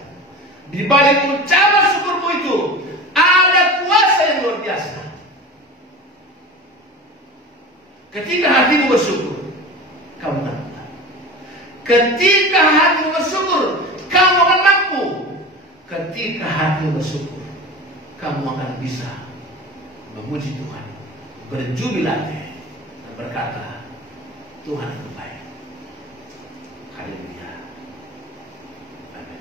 Di balik ucapan syukurmu itu, ada kuasa yang luar biasa. Ketika hatimu bersyukur, kamu akan menang. Ketika hatimu bersyukur, kamu akan mampu. Ketika hatimu bersyukur, kamu akan bisa memuji Tuhan, berjubilat dan berkata, Tuhan itu baik. Haleluya. Amin.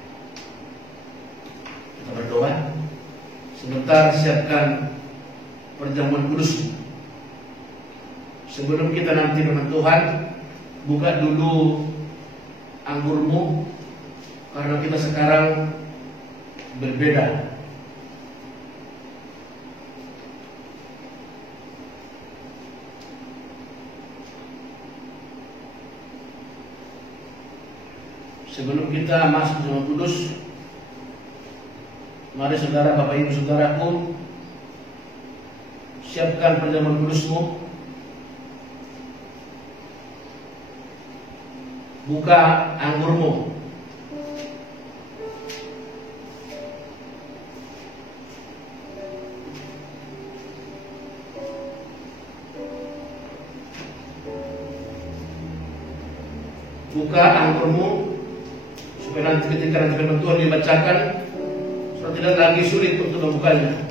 Kita berdoa. Sebentar siapkan perjamuan kudus. Sebelum kita nanti dengan Tuhan, buka dulu anggurmu, karena kita sekarang berbeda. Sebelum kita masuk perjamuan kudus, mari saudara, Bapak Ibu saudaraku, siapkan perjamuan kudusmu. Buka anggurmu. Buka anggurmu supaya nanti ketika nanti firman Tuhan dibacakan, supaya tidak lagi sulit untuk membukanya.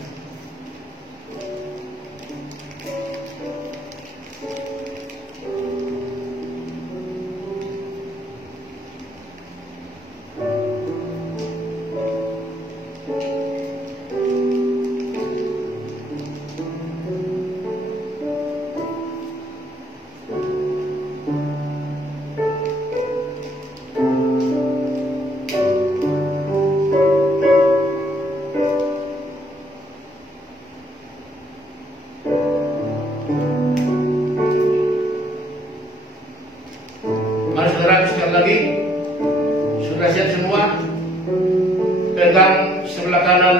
Pegang sebelah kanan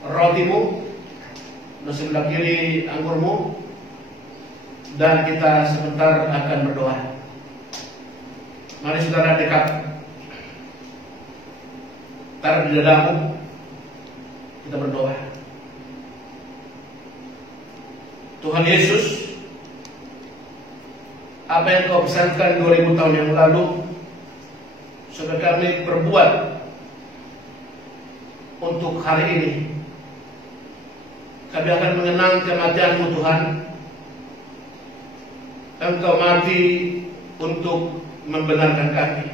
rotimu dan sebelah kiri anggurmu, dan kita sebentar akan berdoa. Mari saudara dekat, taruh di dadamu, kita berdoa. Tuhan Yesus, apa yang Kau pesankan 2000 tahun yang lalu sudah kami perbuat untuk hari ini. Kami akan mengenang kematian-Mu Tuhan. Engkau mati untuk membenarkan kami.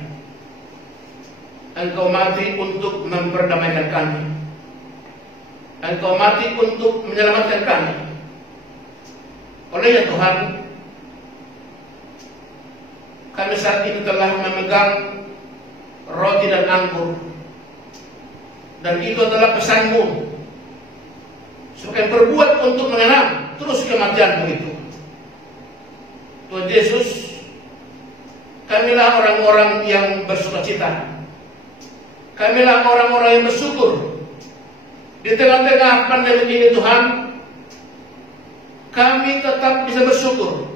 Engkau mati untuk memperdamaikan kami. Engkau mati untuk menyelamatkan kami. Olehnya Tuhan, kami saat ini telah memegang roti dan anggur, dan itu adalah pesan-Mu supaya berbuat untuk mengenang terus kematian-Mu itu. Tuhan Yesus, kamilah orang-orang yang bersukacita. Kamilah orang-orang yang bersyukur. Di tengah-tengah pandemi ini Tuhan, kami tetap bisa bersyukur.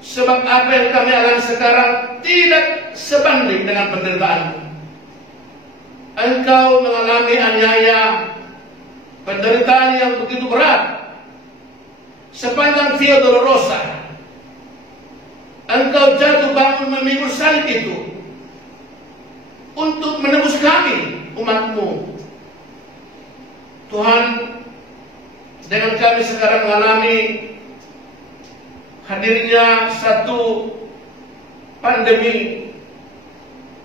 Sebab apa yang kami alami sekarang tidak sebanding dengan penderitaan-Mu. Engkau mengalami aniaya, penderitaan yang begitu berat sepanjang Via Dolorosa. Engkau jatuh bangun memikul salib itu untuk menebus kami, umat-Mu. Tuhan, dengan kami sekarang mengalami hadirnya satu pandemi,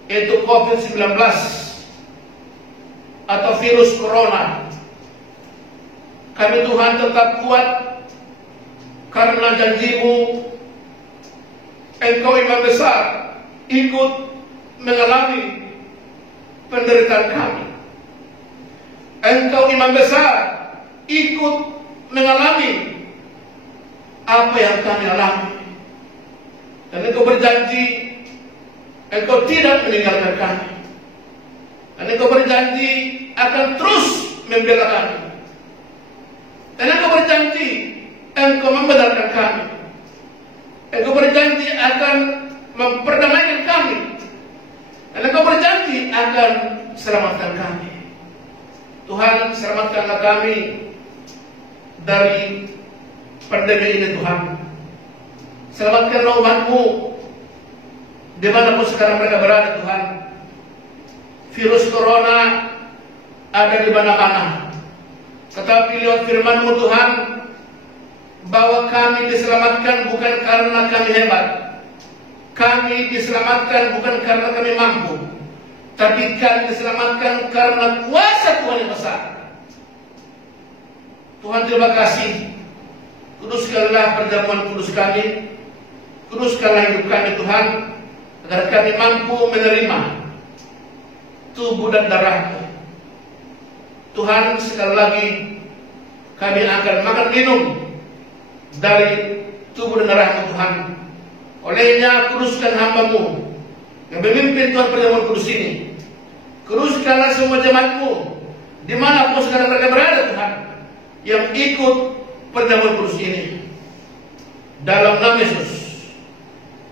yaitu COVID-19 atau virus corona. Kami Tuhan tetap kuat karena janji-Mu. Engkau Imam Besar ikut mengalami penderitaan kami. Engkau Imam Besar ikut mengalami apa yang kami alami. Dan Engkau berjanji Engkau tidak meninggalkan kami. Dan Engkau berjanji akan terus membela kami. Dan Engkau berjanji Engkau membenarkan kami. Engkau berjanji akan memperdamaikan kami. Dan Engkau berjanji akan selamatkan kami. Tuhan, selamatkanlah kami dari pandemi ini Tuhan. Selamatkanlah umat-Mu dimanapun sekarang mereka berada Tuhan. Virus corona ada di mana-mana. Tetapi lewat firman-Mu Tuhan, bahwa kami diselamatkan bukan karena kami hebat. Kami diselamatkan bukan karena kami mampu, tapi kami diselamatkan karena kuasa Tuhan yang besar. Tuhan, terima kasih. Kuduskanlah perjamuan kudus kami, kuduskanlah hidup kami Tuhan, agar kami mampu menerima tubuh dan darah-Mu. Tuhan, sekali lagi kami akan makan minum dari tubuh dan darah-Mu Tuhan. Olehnya kuduskan hamba-Mu yang memimpin Tuhan perjamuan kudus ini. Kuduskanlah semua jemaat-Mu dimanapun sekarang mereka berada Tuhan, yang ikut perjamuan kudus ini. Dalam nama Yesus,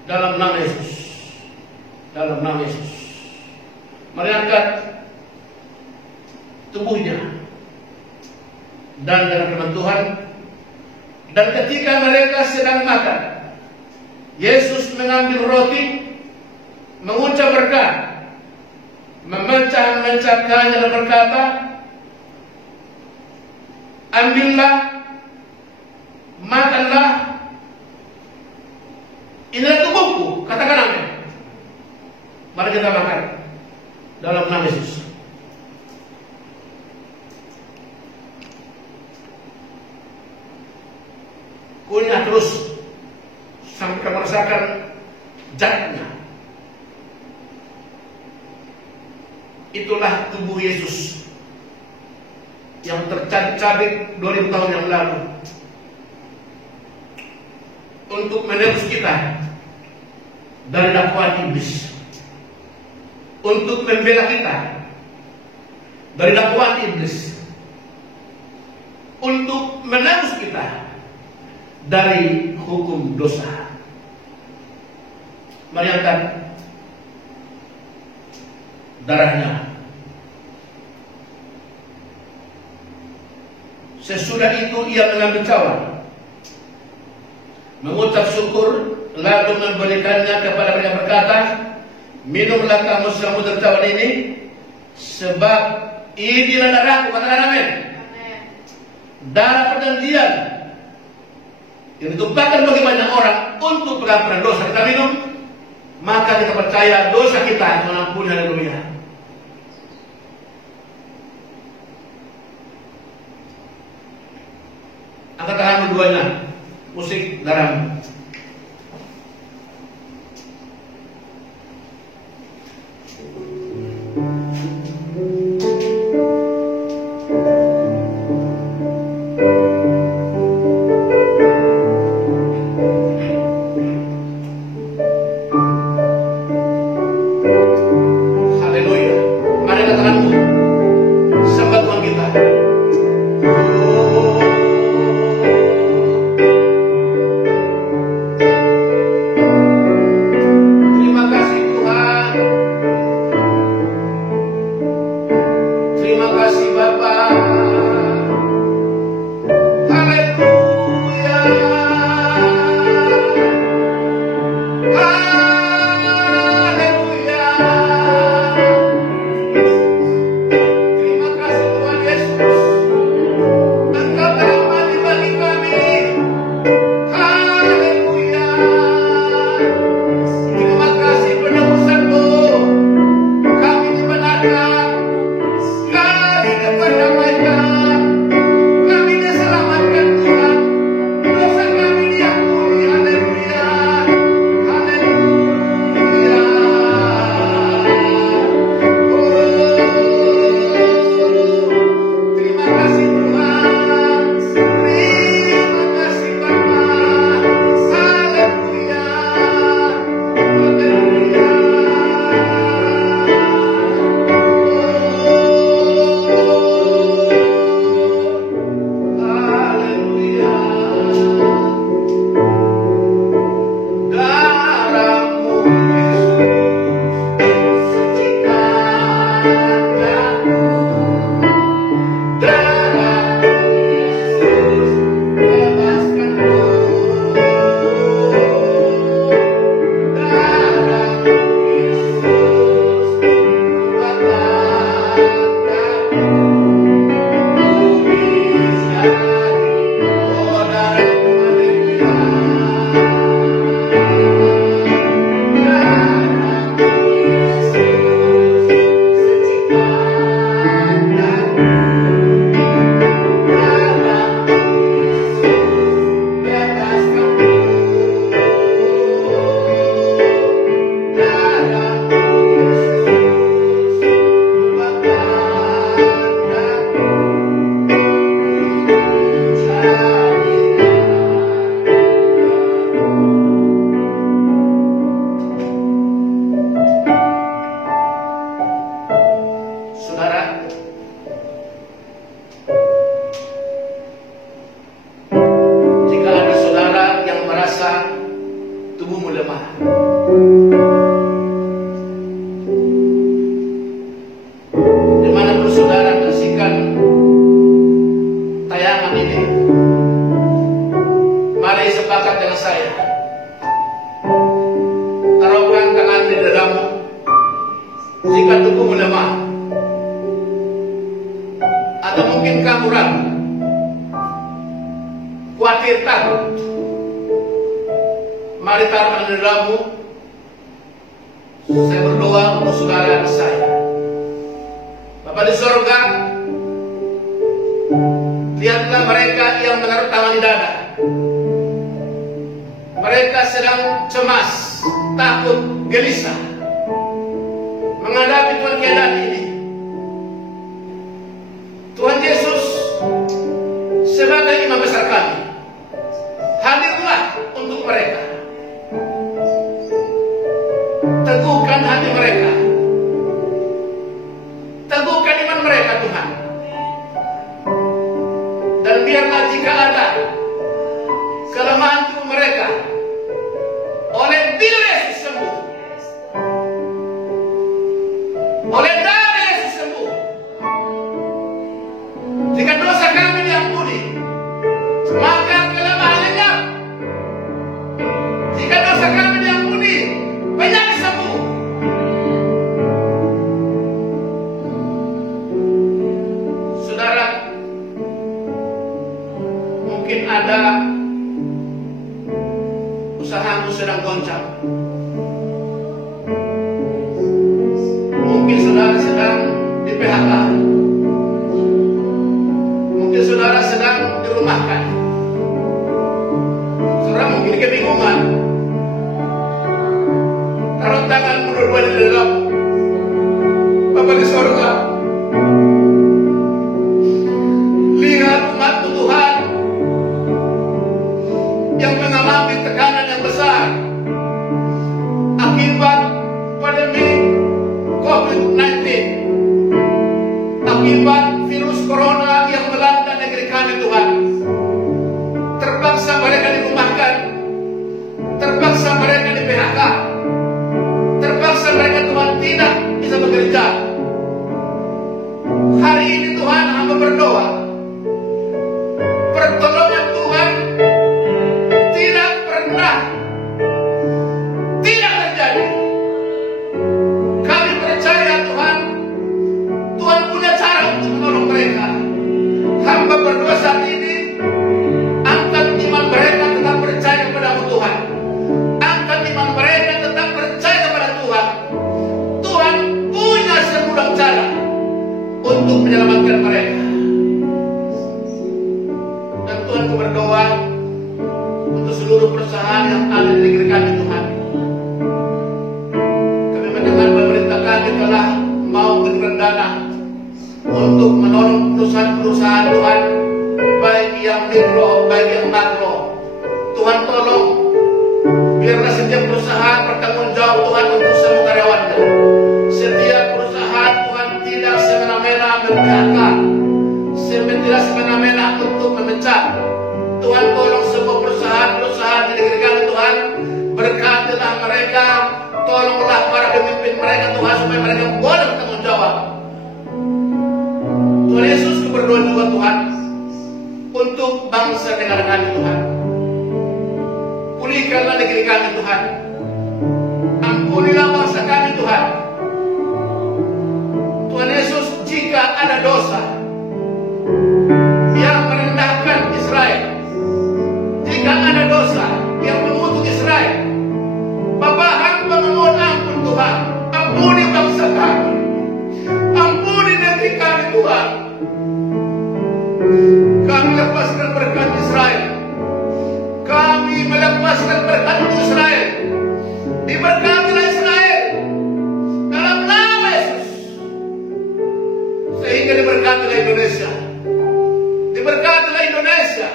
dalam nama Yesus, dalam nama Yesus. Mari angkat tubuhnya dan dengan firman Tuhan. Dan ketika mereka sedang makan, Yesus mengambil roti, mengucap berkat, memecah-mecahkannya dan berkata, ambillah, makanlah, inilah tubuhku, katakan amin. Mari kita makan dalam nama Yesus. Kunyah terus sampai kamu rasakan zatnya. Itulah tubuh Yesus yang tercabik-cabik 2000 tahun yang lalu untuk menebus kita dari dakwaan iblis, untuk membela kita dari dakwaan iblis, untuk menebus kita dari hukum dosa. Mari angkat darahnya. Sesudah itu ia mengambil cawan, mengucap syukur, lalu memberikannya kepada mereka berkata, minumlah kamu semua dari cawan ini, sebab ini adalah darahku. Katakan amin. Darah perjanjian yang ditumpahkan bagi banyak orang untuk pengampunan dosa. Kita minum, maka kita percaya dosa kita akan ampuni. Haleluya. Angkat tangan keduanya, musik garam. Haleluya. Mari katakan sembah Tuhan kita. Terima kasih Tuhan. Terima kasih Bapa. Haleluya. Haleluya. Terima kasih Tuhan Yesus. Engkau beramal bagi kami. Haleluya. Terima kasih penebusan-Mu. Kami dibenarkan. Kami diperdamaikan. Kami diselamatkan Tuhan. Dosa kami diampuni. Haleluya. Haleluya. Terima kasih Tuhan. Terima kasih Bapa. Haleluya. Haleluya. Darah-Mu Yesus sucikan aku. Darah-Mu Yesus bebaskanku. Darah-Mu Yesus kuatkan aku. Oh darah-Mu, haleluya. Darah-Mu Yesus sucikan aku. Darah-Mu Yesus bebaskanku. Darah-Mu Yesus kuatkan aku. Saudara, jika ada saudara yang merasa tubuhmu lemah, dimanapun saudara menyaksikan tayangan ini, mari sepakat dengan saya. Taruhkan tangan di dadamu. Jika tubuhmu lemah, atau mungkin kamu ragu, khawatir, takut, mari taruhkan di dadamu. Saya berdoa untuk saudara dan saya. Bapa di sorga, lihatlah mereka yang menaruh tangan di dada. Mereka sedang cemas, takut, gelisah menghadapi Tuhan keadaan ini. Tuhan Yesus sebagai imam besar kami, hadirlah untuk mereka. Teguhkan hati mereka. Teguhkan iman mereka Tuhan. Dan biarlah jika ada kelemahan tubuh mereka, oleh bila Yesus sembuh, oleh darah Yesus sembuh. Jika dosa kami diampuni, maka kelemahan lenyap. Jika dosa kami diampuni, penyakit sembuh. Saudara, mungkin ada usahamu sedang goncang. Mungkin saudara sedang di PHK. Mungkin saudara sedang dirumahkan. Bapa di sorga, lihat umat-Mu Tuhan yang mengalami tekanan yang besar akibat pandemi COVID-19, akibat virus corona yang melanda negeri kami Tuhan. Terpaksa mereka dirumahkan, terpaksa mereka di PHK, terpaksa mereka Tuhan tidak bisa bekerja. Hari ini Tuhan hamba berdoa, pertolongan Tuhan tidak pernah tidak terjadi. Kami percaya Tuhan, Tuhan punya cara untuk menolong mereka. Hamba berdoa saat ini, angkat iman mereka tetap percaya kepada-Mu Tuhan. Angkat iman mereka tetap percaya kepada Tuhan. Tuhan punya segudang cara untuk menyelamatkan mereka. Dan Tuhan berdoa untuk seluruh perusahaan yang ada di negeri kami Tuhan. Kami mendengar pemerintah kami telah mau memberikan dana untuk menolong perusahaan-perusahaan Tuhan, baik yang mikro, baik yang makro. Tuhan tolong, biarlah setiap perusahaan bertanggung jawab Tuhan untuk semua karyawannya. Setiap perusahaan Tuhan tidak semena-mena memphk, tidak semena-mena untuk memecat. Tuhan tolong semua perusahaan-perusahaan di negeri kami Tuhan, berkatilah mereka, tolonglah para pemimpin mereka Tuhan, supaya mereka boleh bertanggung jawab. Tuhan Yesus, berdoa juga Tuhan untuk bangsa negara kami Tuhan. Pulihkanlah negeri kami Tuhan. Ampunilah bangsa kami Tuhan. Tuhan Yesus, jika ada dosa yang merendahkan Israel, jika ada dosa yang mengutuk Israel, Bapa hamba memohon ampun Tuhan. Ampuni bangsa kami, ampuni negeri kami Tuhan. Kami lepaskan berkat Israel, kami melepaskan berkat Israel. Diberkatilah Israel dalam nama Yesus, sehingga diberkatilah Indonesia, diberkatilah Indonesia,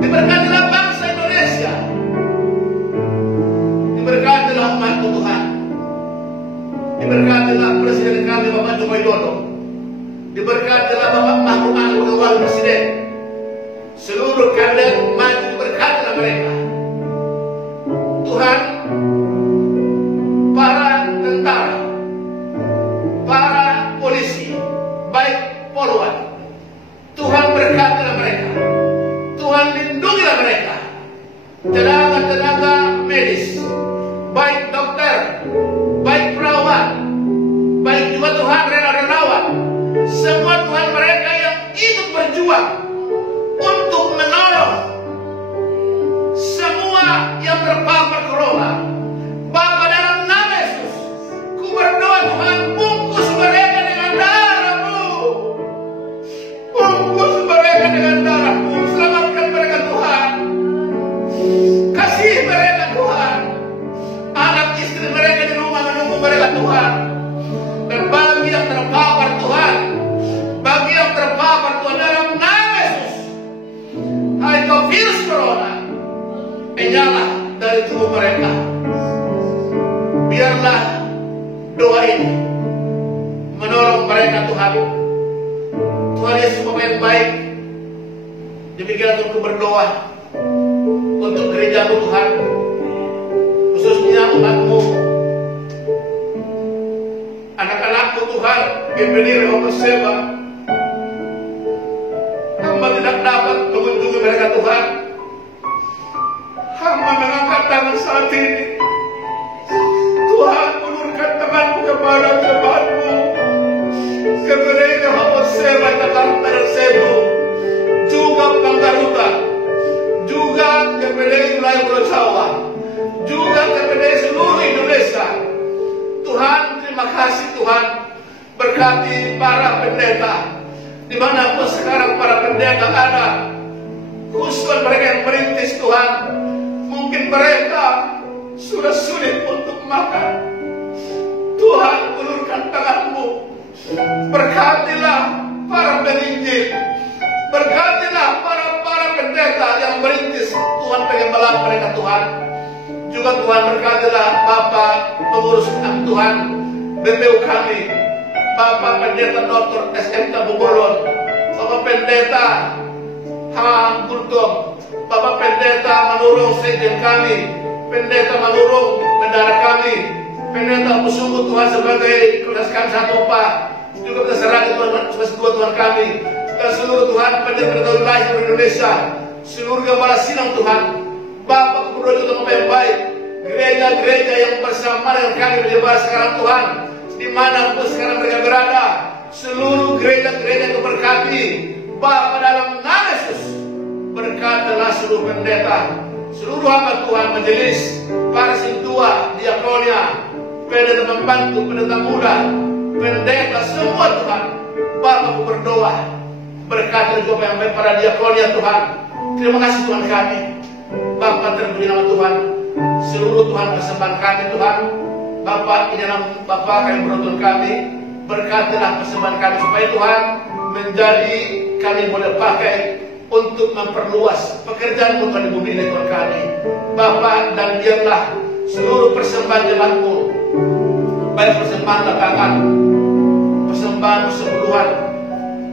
diberkatilah bangsa Indonesia, diberkatilah umat-Mu Tuhan, diberkatilah Presiden kami Bapak Joko Widodo, diberkatilah Bapak Mahfud MD sebagai Wakil Presiden, seluruh kabinet maju, diberkatilah mereka Tuhan. Para tentara, para polisi, baik Polwan, Tuhan berkatilah mereka, Tuhan lindungilah mereka. Tenaga-tenaga medis, baik dokter, baik perawat, baik juga Tuhan relawan, semua Tuhan mereka yang ikut berjuang untuk menolong semua yang terpapar corona. Bapa, dalam nama Yesus, ku berdoa Tuhan, bungkus mereka dengan darah-Mu, bungkus mereka dengan darah-Mu, selamatkan mereka Tuhan, kasih mereka Tuhan, anak istri mereka di rumah menunggu mereka Tuhan. Dan bagi yang terpapar Tuhan, bagi yang terpapar Tuhan, dalam nama Yesus, hai kau virus corona, menyala dari tubuh mereka. Biarlah doa ini menolong mereka Tuhan. Tuhan Yesus Bapa yang baik, demikian untuk berdoa untuk gereja-Mu Tuhan, khususnya umat-Mu, anak-anak-Mu Tuhan, GPD Rehoboth Sheba. Hamba tidak dapat mengunjungi mereka Tuhan. Hamba mengangkat tangan saat ini. Tuhan, ulurkan tangan-Mu kepada jemaat-Mu, GPD Rehoboth Sheba, Jakarta dan Cebu, juga Bangkaruta, juga GPD wilayah Pulau Jawa, juga GPD seluruh Indonesia. Tuhan, terima kasih Tuhan. Berkati para pendeta, dimanapun sekarang para pendeta ada, khususnya mereka yang merintis Tuhan. Mungkin mereka sudah sulit untuk makan. Tuhan, ulurkan tangan juga Tuhan berkatilah Bapak pengurus Tuhan BPU kami, Bapak Pendeta Dr. SMK Bogolon, Bapak Pendeta Hang Kultum, Bapak Pendeta Manurung Sekjen kami, Pendeta Manurung Bendara kami, Pendeta Pusungu Tuhan sebagai kelas kami satu Pak, juga terserah Tuhan sebagai ketua Tuhan kami, dan seluruh Tuhan pendeta wilayah seluruh Indonesia, seluruh gembala sidang Tuhan, Bapak Gubernur juga yang baik, gereja-gereja yang bersama dengan kami menyebar sekarang Tuhan, di mana pun sekarang mereka berada, seluruh gereja-gereja yang berkati, Bapak dalam nama Yesus, berkatilah seluruh pendeta, seluruh hamba Tuhan, majelis, para sintua, diakonia, pendeta membantu, pendeta muda, pendeta semua Tuhan, Bapak berdoa, berkati juga yang baik para diakonia Tuhan. Terima kasih Tuhan kami, Bapak terpuji nama Tuhan, seluruh Tuhan persembahan kami Tuhan, Bapak ini nama Bapak kami beruntun kami, berkatilah persembahan kami supaya Tuhan menjadi kami boleh pakai untuk memperluas pekerjaan Tuhan di bumi ini Tuhan kami, Bapak, dan biarlah seluruh persembahan jemaatmu, baik persembahan lapangan, persembahan persepuluhan,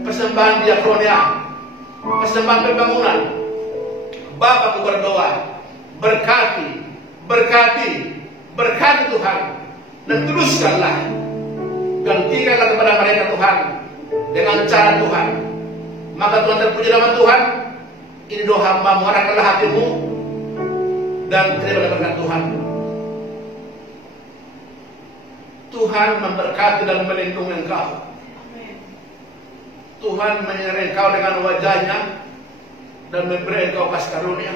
persembahan diakonia, persembahan pembangunan, Bapak berdoa, berkati, berkati Tuhan, dan teruskanlah, gantikanlah kepada mereka Tuhan dengan cara Tuhan. Maka Tuhan terpuji nama Tuhan. Ini doa hamba, muarakanlah hatimu dan terimalah berkat Tuhan. Tuhan memberkati dan melindungi engkau. Tuhan menyertai engkau dengan wajahnya dan memberi engkau kasih karunia.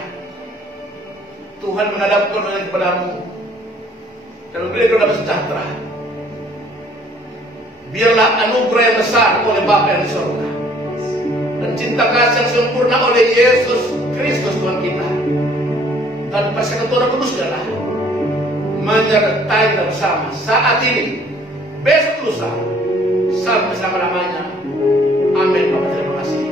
Tuhan menghadapkan wajahnya kepadamu dan memberi engkau damai sejahtera. Biarlah anugerah yang besar oleh Bapa yang di surga dan cinta kasih yang sempurna oleh Yesus Kristus Tuhan kita dan persekutuan Roh Kudus adalah menyertai kita bersama saat ini, besok lusa, sampai selama-lamanya. Amin. Bapak terima kasih.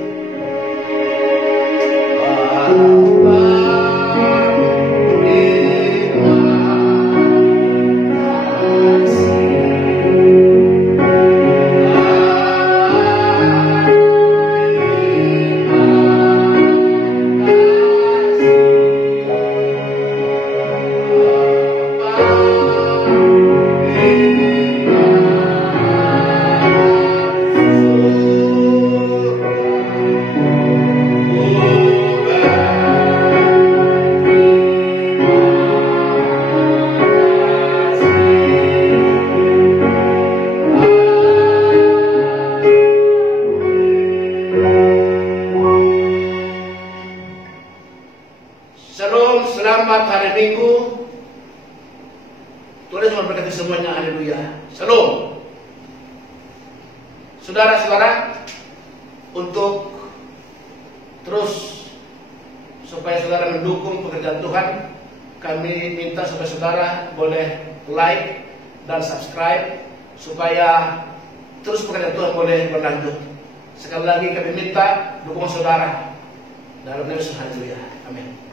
Shalom, selamat hari Minggu. Tuhan Yesus memberkati semuanya, haleluya. Shalom. Saudara-saudara, untuk terus supaya saudara mendukung pekerjaan Tuhan, kami minta supaya saudara boleh like dan subscribe supaya terus pekerjaan Tuhan boleh berlanjut. Sekali lagi kami minta dukungan saudara dalam nama Yesus, haleluya. Amin.